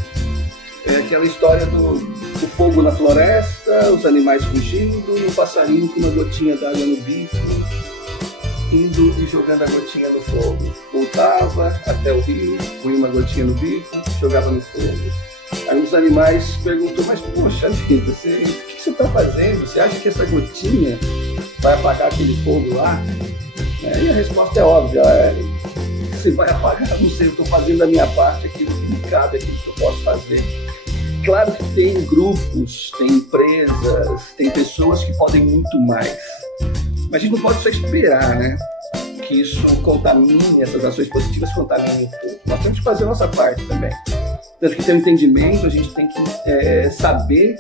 É aquela história do fogo na floresta, os animais fugindo, e um passarinho com uma gotinha d'água no bico. indo e jogando a gotinha no fogo. Voltava até o rio, punha uma gotinha no bico, jogava no fogo. Aí os animais perguntam, mas poxa vida, o que você está fazendo? Você acha que essa gotinha vai apagar aquele fogo lá? E a resposta é óbvia, você vai apagar, não sei, eu estou fazendo a minha parte, aquilo que me cabe, aquilo que eu posso fazer. Claro que tem grupos, tem empresas, tem pessoas que podem muito mais. Mas a gente não pode só esperar, né? Que isso contamine, essas ações positivas contaminem tudo. Nós temos que fazer a nossa parte também. Tanto que tem um entendimento, a gente tem que saber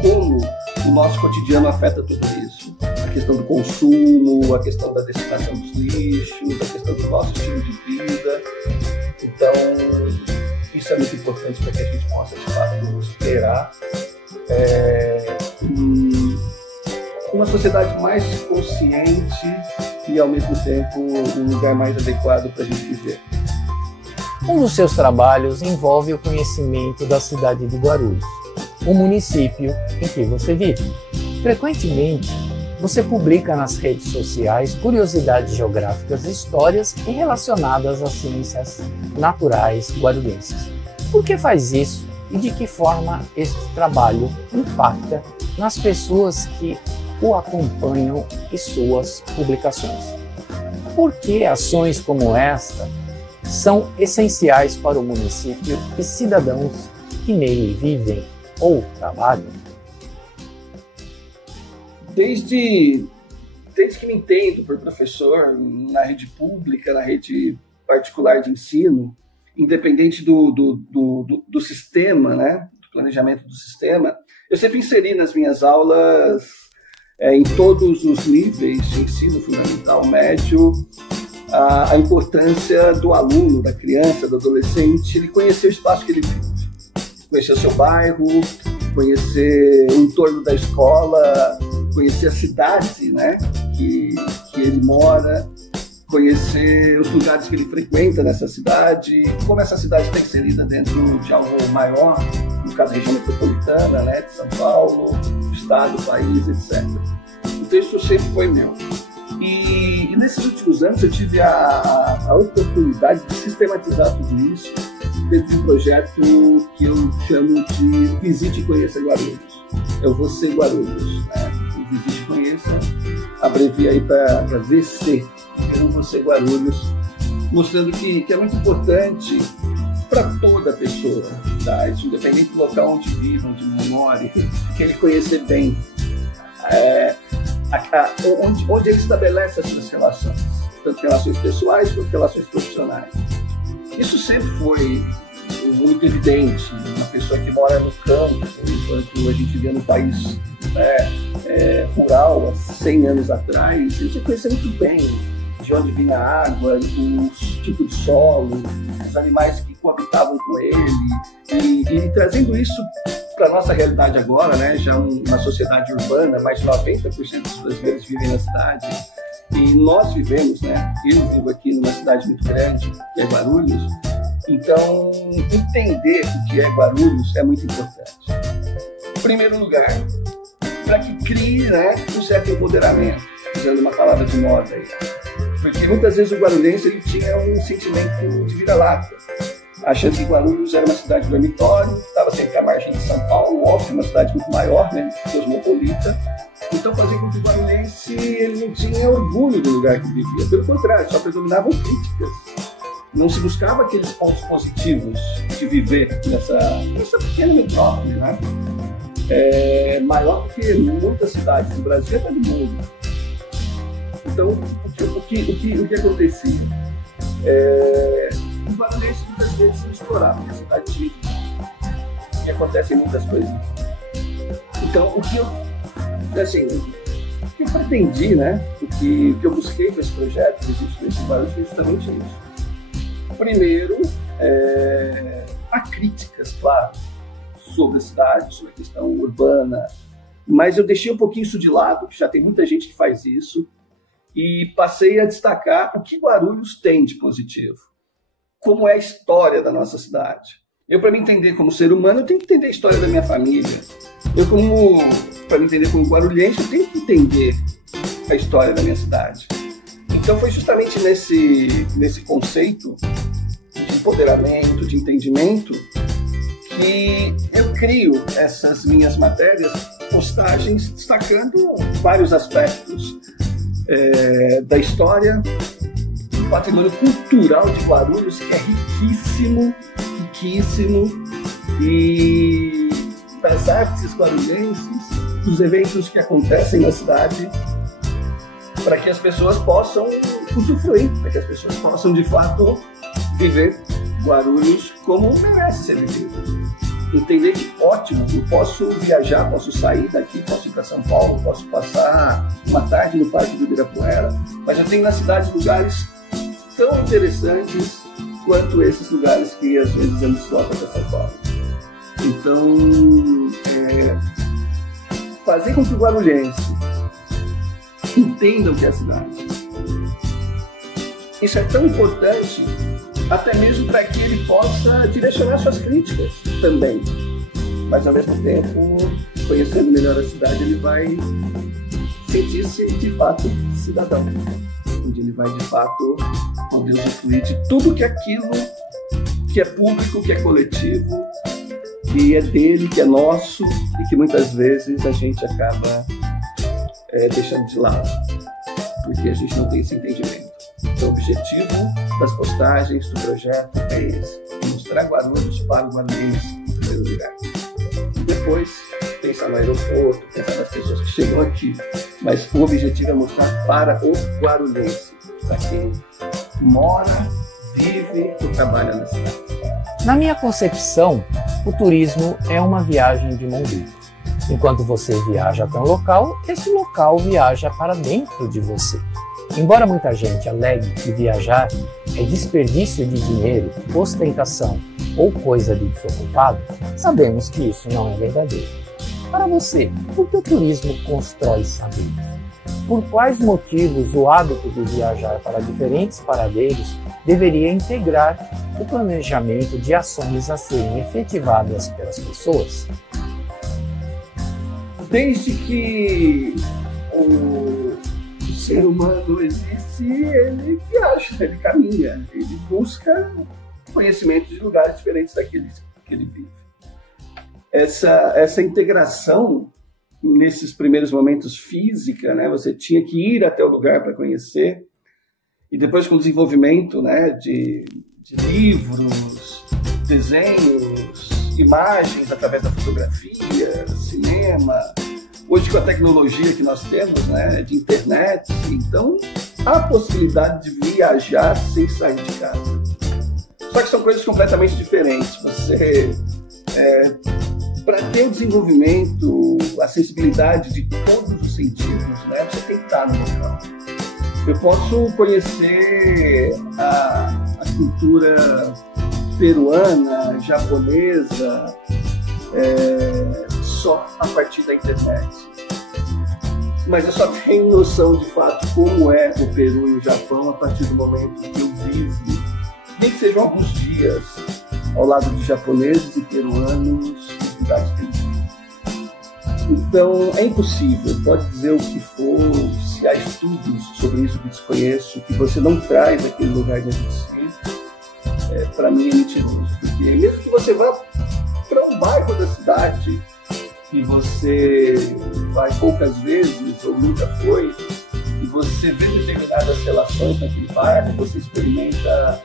como o nosso cotidiano afeta tudo isso. A questão do consumo, a questão da destinação dos lixos, a questão do nosso estilo de vida. Então, isso é muito importante para que a gente possa, de fato, superar uma sociedade mais consciente e, ao mesmo tempo, um lugar mais adequado para a gente viver. Um dos seus trabalhos envolve o conhecimento da cidade de Guarulhos, o município em que você vive. Frequentemente, você publica nas redes sociais curiosidades geográficas e histórias relacionadas às ciências naturais guarulhenses. Por que faz isso e de que forma este trabalho impacta nas pessoas que o acompanham e suas publicações? Por que ações como esta são essenciais para o município e cidadãos que nele vivem ou trabalham? Desde que me entendo por professor na rede pública, na rede particular de ensino, independente do sistema, né, do planejamento do sistema, eu sempre inseri nas minhas aulas, em todos os níveis de ensino fundamental, médio, a importância do aluno, da criança, do adolescente, ele conhecer o espaço que ele vive, conhecer o seu bairro, conhecer o entorno da escola, conhecer a cidade, né, que ele mora, conhecer os lugares que ele frequenta nessa cidade, como essa cidade está inserida dentro de algo maior, no caso da região metropolitana, né, de São Paulo, estado, país, etc. Então isso sempre foi meu. E nesses últimos anos eu tive a oportunidade de sistematizar tudo isso dentro de um projeto que eu chamo de Visite e Conheça Guarulhos. Eu vou ser Guarulhos, né? Visite e Conheça, abrevia aí para VC, eu vou ser Guarulhos, mostrando que é muito importante para toda pessoa, tá? Isso, independente do local onde vive, onde mora, que ele conhecer bem onde ele estabelece as suas relações, tanto relações pessoais quanto relações profissionais. Isso sempre foi muito evidente. Uma pessoa que mora no campo, enquanto a gente via no país rural, há 100 anos atrás, a gente conhecia muito bem de onde vinha a água, o tipo de solo, os animais que coabitavam com ele, e trazendo isso para a nossa realidade agora, né, já uma sociedade urbana, mais de 90% dos brasileiros vivem na cidade, e nós vivemos, né, eu vivo aqui numa cidade muito grande, que é Guarulhos, então entender o que é Guarulhos é muito importante. Em primeiro lugar, para que crie, né, um certo empoderamento, usando uma palavra de moda aí. Porque muitas vezes o guarulhense ele tinha um sentimento de vira-lata, achando que Guarulhos era uma cidade dormitório, estava sempre à margem de São Paulo, óbvio, uma cidade muito maior, né, cosmopolita. Então fazia com que o guarulhense ele não tinha orgulho do lugar que vivia. Pelo contrário, só predominavam críticas. Não se buscava aqueles pontos positivos de viver nessa pequena metrópole, né? Maior que muitas cidades do Brasil e até do mundo. Então, o que acontecia? O guarulhense muitas vezes não explorava a cidade de que acontecem muitas coisas. Então, o que eu pretendi, né? O que eu busquei com esse projeto, esse Guarulhos, foi justamente isso. Primeiro, há críticas, claro, sobre a cidade, sobre a questão urbana, mas eu deixei um pouquinho isso de lado, que já tem muita gente que faz isso, e passei a destacar o que Guarulhos tem de positivo, como é a história da nossa cidade. Eu, para me entender como ser humano, eu tenho que entender a história da minha família. Para me entender como guarulhense, eu tenho que entender a história da minha cidade. Então foi justamente nesse conceito de empoderamento, de entendimento, que eu crio essas minhas matérias, postagens, destacando vários aspectos da história, do patrimônio cultural de Guarulhos, que é riquíssimo, e das artes guarulhenses, dos eventos que acontecem na cidade, para que as pessoas possam usufruir, para que as pessoas possam, de fato, viver Guarulhos como merece ser vivido. Entender que, ótimo, eu posso viajar, posso sair daqui, posso ir para São Paulo, posso passar uma tarde no Parque do Ibirapuera, mas eu tenho na cidade lugares tão interessantes quanto esses lugares que às vezes eu me desloco para São Paulo. Então, fazer com que o guarulhense entenda o que é a cidade. Isso é tão importante, até mesmo para que ele possa direcionar suas críticas também. Mas, ao mesmo tempo, conhecendo melhor a cidade, ele vai sentir-se, de fato, cidadão. Onde ele vai, de fato, poder usufruir de tudo que é aquilo que é público, que é coletivo, que é dele, que é nosso, e que muitas vezes a gente acaba deixando de lado, porque a gente não tem esse entendimento. Então, o objetivo das postagens, do projeto é esse: mostrar Guarulhos para o guarulhense em primeiro lugar. E depois, pensar no aeroporto, pensar nas pessoas que chegam aqui. Mas o objetivo é mostrar para o guarulhense, para quem mora, vive e trabalha na cidade. Na minha concepção, o turismo é uma viagem de mão dupla. Enquanto você viaja até um local, esse local viaja para dentro de você. Embora muita gente alegue que viajar é desperdício de dinheiro, ostentação ou coisa de desocupado, sabemos que isso não é verdadeiro. Para você, por que o turismo constrói saberes? Por quais motivos o hábito de viajar para diferentes paradeiros deveria integrar o planejamento de ações a serem efetivadas pelas pessoas? Desde que o ser humano existe, ele viaja, ele caminha, ele busca conhecimento de lugares diferentes daqueles que ele vive. Essa integração, nesses primeiros momentos física, né, você tinha que ir até o lugar para conhecer, e depois com o desenvolvimento, né, de livros, desenhos, imagens através da fotografia, cinema, hoje com a tecnologia que nós temos, né, de internet, então há a possibilidade de viajar sem sair de casa. Só que são coisas completamente diferentes. Você, para ter o desenvolvimento, a sensibilidade de todos os sentidos, né, você tem que estar no local. Eu posso conhecer a cultura peruana, japonesa, só a partir da internet. Mas eu só tenho noção de fato como é o Peru e o Japão a partir do momento que eu vivo, nem que sejam alguns dias, ao lado de japoneses e peruanos, nos lugares que eles vivem. Então é impossível, pode dizer o que for, se há estudos sobre isso que desconheço, que você não traz aquele lugar dentro de si, para mim é mentiroso, porque mesmo que você vá para um bairro da cidade e você vai poucas vezes ou nunca foi, e você vê determinadas relações naquele bairro, você experimenta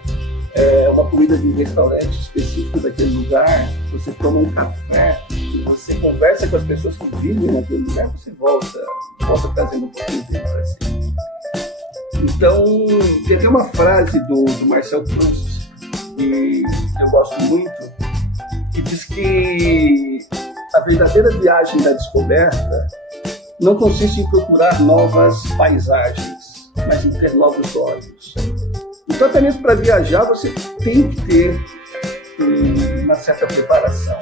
uma comida de um restaurante específico daquele lugar, você toma um café, e você conversa com as pessoas que vivem naquele lugar, você volta trazendo um pouquinho dele para si. Então, tem até uma frase do Marcel Proust, que eu gosto muito, que diz que a verdadeira viagem da descoberta não consiste em procurar novas paisagens, mas em ter novos olhos. Então, até mesmo para viajar, você tem que ter uma certa preparação.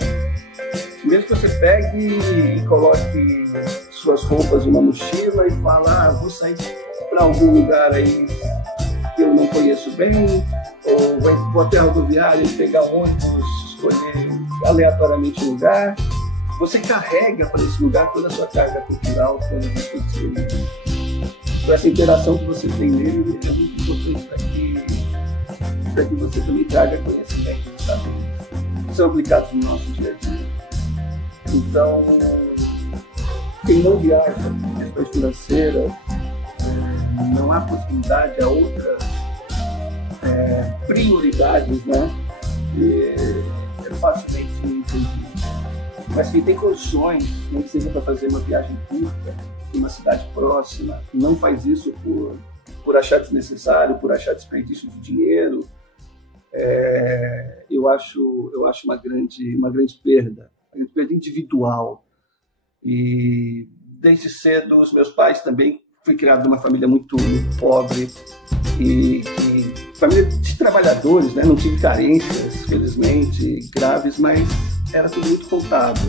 Mesmo que você pegue e coloque suas roupas numa mochila e fala, vou sair para algum lugar aí que eu não conheço bem, ou vou até a rodoviária e pegar um ônibus, escolher aleatoriamente um lugar, você carrega para esse lugar toda a sua carga cultural, todas as suas experiências. Então, essa interação que você tem nele é muito importante para que você também traga conhecimento, sabe? Que são aplicados no nosso dia a dia. Então, quem não viaja por questões financeiras, não há possibilidade, há outras prioridades, né? É facilmente entendido. Mas quem tem condições, nem que seja para fazer uma viagem curta, em uma cidade próxima, não faz isso por achar desnecessário, por achar desperdício de dinheiro, eu acho uma grande perda individual. E desde cedo, os meus pais também, fui criado numa família muito pobre, e família de trabalhadores, né? Não tive carências, felizmente, graves, mas era tudo muito contado.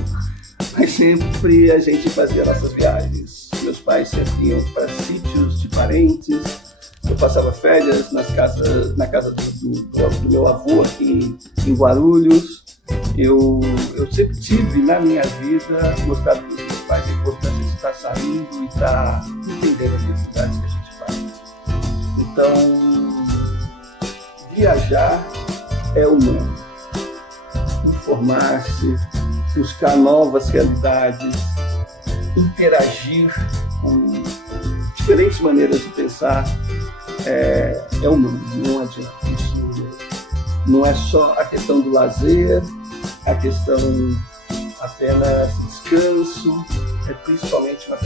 Mas sempre a gente fazia nossas viagens. Meus pais sempre iam para sítios de parentes, eu passava férias na casa do meu avô aqui em Guarulhos. Eu sempre tive na minha vida mostrado para os meus pais a importância de estar saindo e estar entendendo as necessidades que a gente faz. Então, viajar é humano. Informar-se, buscar novas realidades, interagir com diferentes maneiras de pensar é humano, não adianta. Isso não é só a questão do lazer, a questão apenas de descanso, é principalmente uma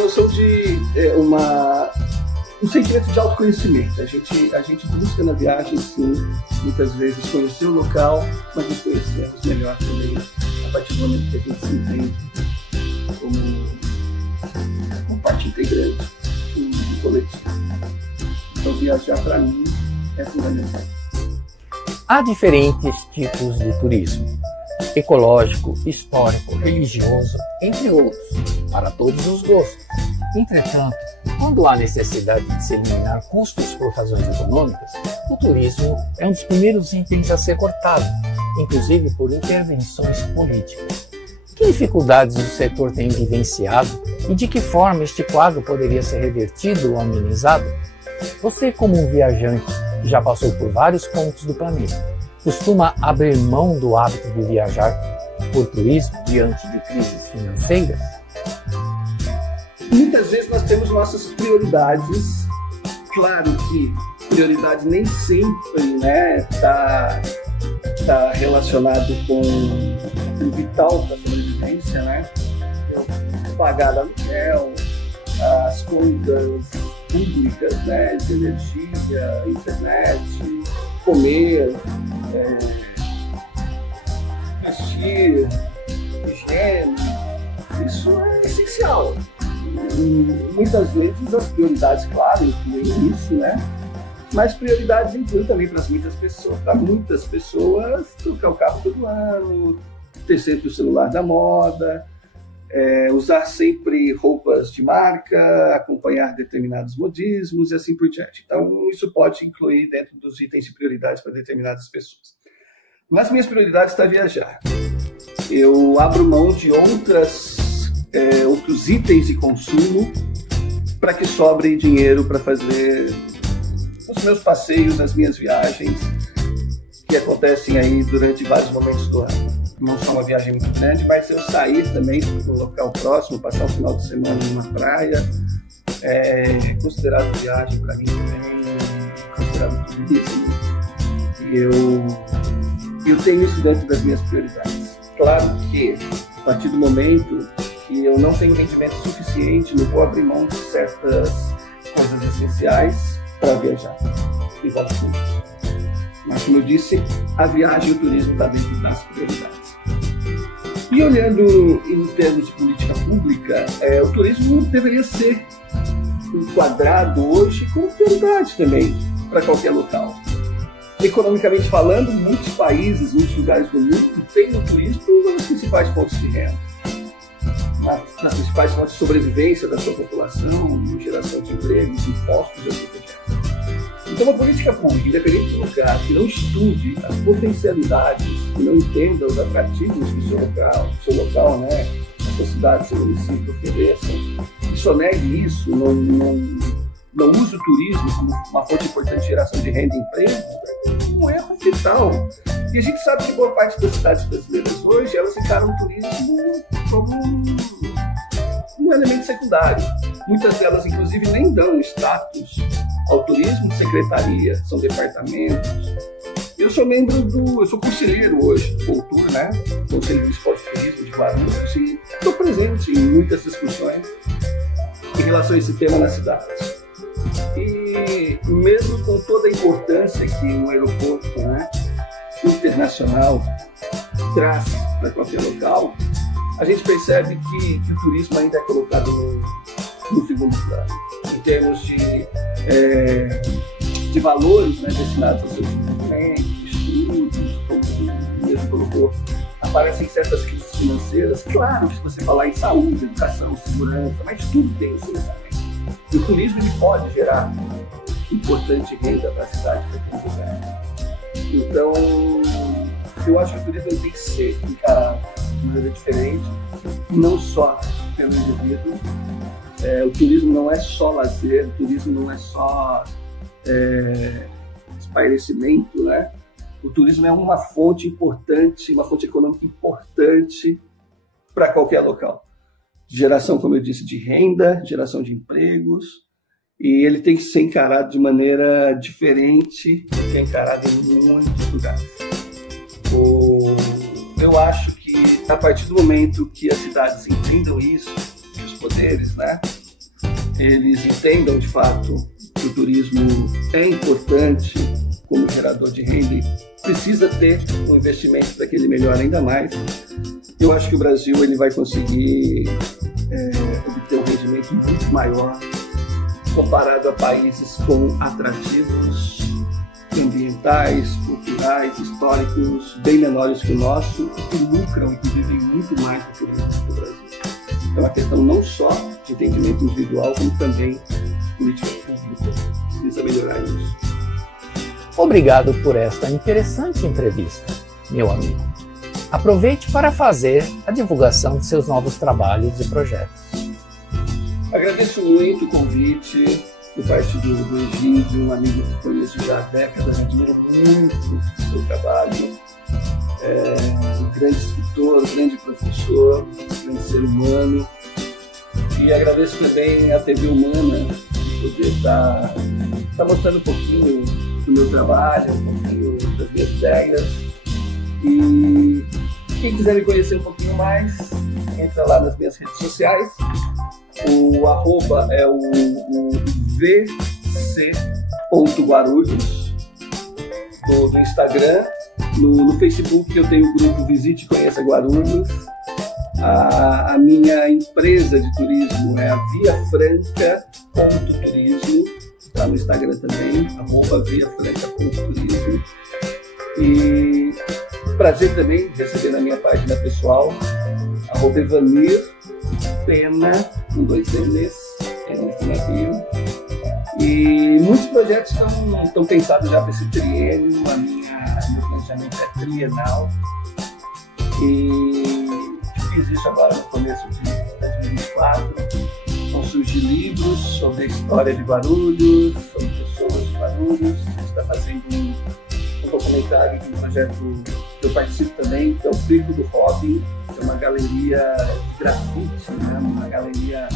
noção de um sentimento de autoconhecimento. A gente busca na viagem, sim, muitas vezes conhecer o local, mas nos conhecemos melhor também a partir do momento que a gente se entende como parte integrante do coletivo. Então, viajar para mim é fundamental. Há diferentes tipos de turismo: ecológico, histórico, religioso, entre outros, para todos os gostos. Entretanto, quando há necessidade de se eliminar custos por razões econômicas, o turismo é um dos primeiros itens a ser cortado, inclusive por intervenções políticas. Que dificuldades o setor tem vivenciado e de que forma este quadro poderia ser revertido ou amenizado? Você, como um viajante que já passou por vários pontos do planeta, costuma abrir mão do hábito de viajar por turismo diante de crises financeiras? Muitas vezes nós temos nossas prioridades. Claro que prioridade nem sempre, né, tá relacionado com o vital da sobrevivência, né? Eu pagar aluguel, as contas públicas, né, de energia, internet, comer, vestir, higiene, isso é essencial. E muitas vezes as prioridades, claro, incluem isso, né? Mas prioridades incluem também para muitas pessoas. Para muitas pessoas, trocar o carro todo ano, ter sempre o celular da moda, usar sempre roupas de marca, acompanhar determinados modismos e assim por diante. Então, isso pode incluir dentro dos itens de prioridades para determinadas pessoas. Nas minhas prioridades está viajar. Eu abro mão de outros itens de consumo para que sobre dinheiro para fazer os meus passeios, as minhas viagens, que acontecem aí durante vários momentos do ano. Não só uma viagem muito grande, mas eu sair também para um local próximo, passar o final de semana numa praia, considerado viagem para mim também, considerado turismo. E eu tenho isso dentro das minhas prioridades. Claro que, a partir do momento que eu não tenho rendimento suficiente, não vou abrir mão de certas coisas essenciais para viajar. Envolve custos. Mas, como eu disse, a viagem e o turismo está dentro das prioridades. E olhando em termos de política pública, o turismo deveria ser enquadrado hoje como prioridade também para qualquer local. Economicamente falando, muitos países, muitos lugares do mundo têm o turismo uma das principais fontes de renda, nas principais fontes de sobrevivência da sua população, geração de empregos, impostos e assim por diante. Então, uma política pública, independente do lugar, que não estude as potencialidades, que não entenda os atrativos do seu local, né, a sua cidade, seu município ofereça, e sonegue isso, não use o turismo como uma fonte importante de geração de renda e emprego, um erro vital. E a gente sabe que boa parte das cidades brasileiras hoje, elas encaram o turismo como um elemento secundário. Muitas delas, inclusive, nem dão status ao turismo de secretaria, são departamentos. Eu sou conselheiro hoje de cultura, né? Conselho Municipal de Turismo de Guarulhos, e estou presente em muitas discussões em relação a esse tema na cidade. E mesmo com toda a importância que um aeroporto, né, internacional traz para qualquer local, a gente percebe que o turismo ainda é colocado no segundo plano, em termos de valores, né, destinados ao seu desenvolvimento, estudos, como o mesmo colocou, aparecem certas crises financeiras. Claro que se você falar em saúde, educação, segurança, mas tudo tem o seu orçamento. E o turismo ele pode gerar importante renda para a cidade, para aquele lugar. Então, eu acho que o turismo tem que ser encarado de maneira diferente, não só pelo indivíduo. O turismo não é só lazer, o turismo não é só espairecimento, né? O turismo é uma fonte importante, uma fonte econômica importante para qualquer local. Geração, como eu disse, de renda, geração de empregos, e ele tem que ser encarado de maneira diferente do que é encarado em muitos lugares. Eu acho que a partir do momento que as cidades entendam isso, que os poderes, né, eles entendam de fato que o turismo é importante como gerador de renda e precisa ter um investimento para que ele melhore ainda mais, eu acho que o Brasil ele vai conseguir obter um rendimento muito maior comparado a países com atrativos ambientais, culturais, históricos bem menores que o nosso, que lucram e que vivem muito mais do que o Brasil. Então, é uma questão não só de entendimento individual, como também de política pública. Precisa melhorar isso. Obrigado por esta interessante entrevista, meu amigo. Aproveite para fazer a divulgação de seus novos trabalhos e projetos. Agradeço muito o convite por parte do Egídio, um amigo que conheço já há décadas, admiro muito o seu trabalho. Um grande escritor, um grande professor, um grande ser humano. E agradeço também a TV Humana por poder estar mostrando um pouquinho do meu trabalho, um pouquinho das minhas ideias. E quem quiser me conhecer um pouquinho mais, entra lá nas minhas redes sociais. O arroba é o vc.guarulhos do Instagram. No Facebook eu tenho o grupo Visite e Conheça Guarulhos. A minha empresa de turismo é a viafranca.turismo, está no Instagram também, arroba viafranca.turismo. E prazer também receber na minha página pessoal, arroba Evanir Pena, com 2 N's, na bio. E muitos projetos estão pensados já para esse triênio, meu planejamento é trienal. E fiz isso agora no começo de 2024. Vão surgir livros sobre a história de Guarulhos, sobre pessoas de Guarulhos. A gente está fazendo um documentário de um projeto que eu participo também, que é o Pico do Robin, que é uma galeria de grafite, né? Uma galeria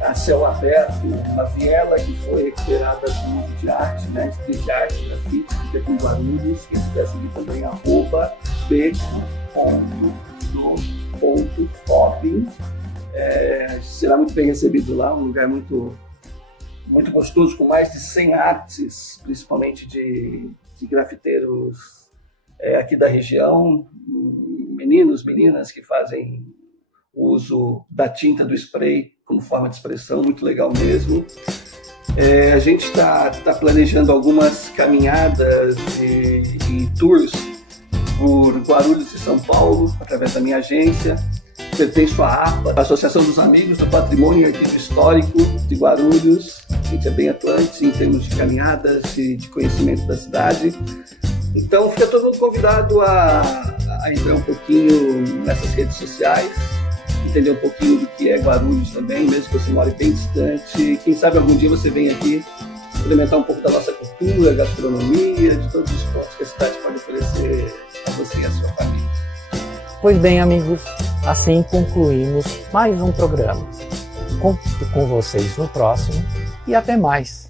a céu aberto, uma viela que foi recuperada do uso de arte, né? Street art, grafite, fica aqui em Guarulhos. Quem quiser seguir também, arroba b.do.robin. Será muito bem recebido lá, um lugar muito, muito gostoso, com mais de 100 artes, principalmente de grafiteiros aqui da região, meninos, meninas que fazem uso da tinta do spray como forma de expressão, muito legal mesmo. A gente está planejando algumas caminhadas e tours por Guarulhos e São Paulo, através da minha agência. Pertenço à APA, Associação dos Amigos do Patrimônio e Arquivo Histórico de Guarulhos. A gente é bem atuante em termos de caminhadas e de conhecimento da cidade. Então fica todo mundo convidado a entrar um pouquinho nessas redes sociais entender um pouquinho do que é Guarulhos também, mesmo que você more bem distante. Quem sabe algum dia você vem aqui experimentar um pouco da nossa cultura, gastronomia, de todos os pontos que a cidade pode oferecer a você e a sua família. Pois bem, amigos, assim concluímos mais um programa. Conto com vocês no próximo e até mais.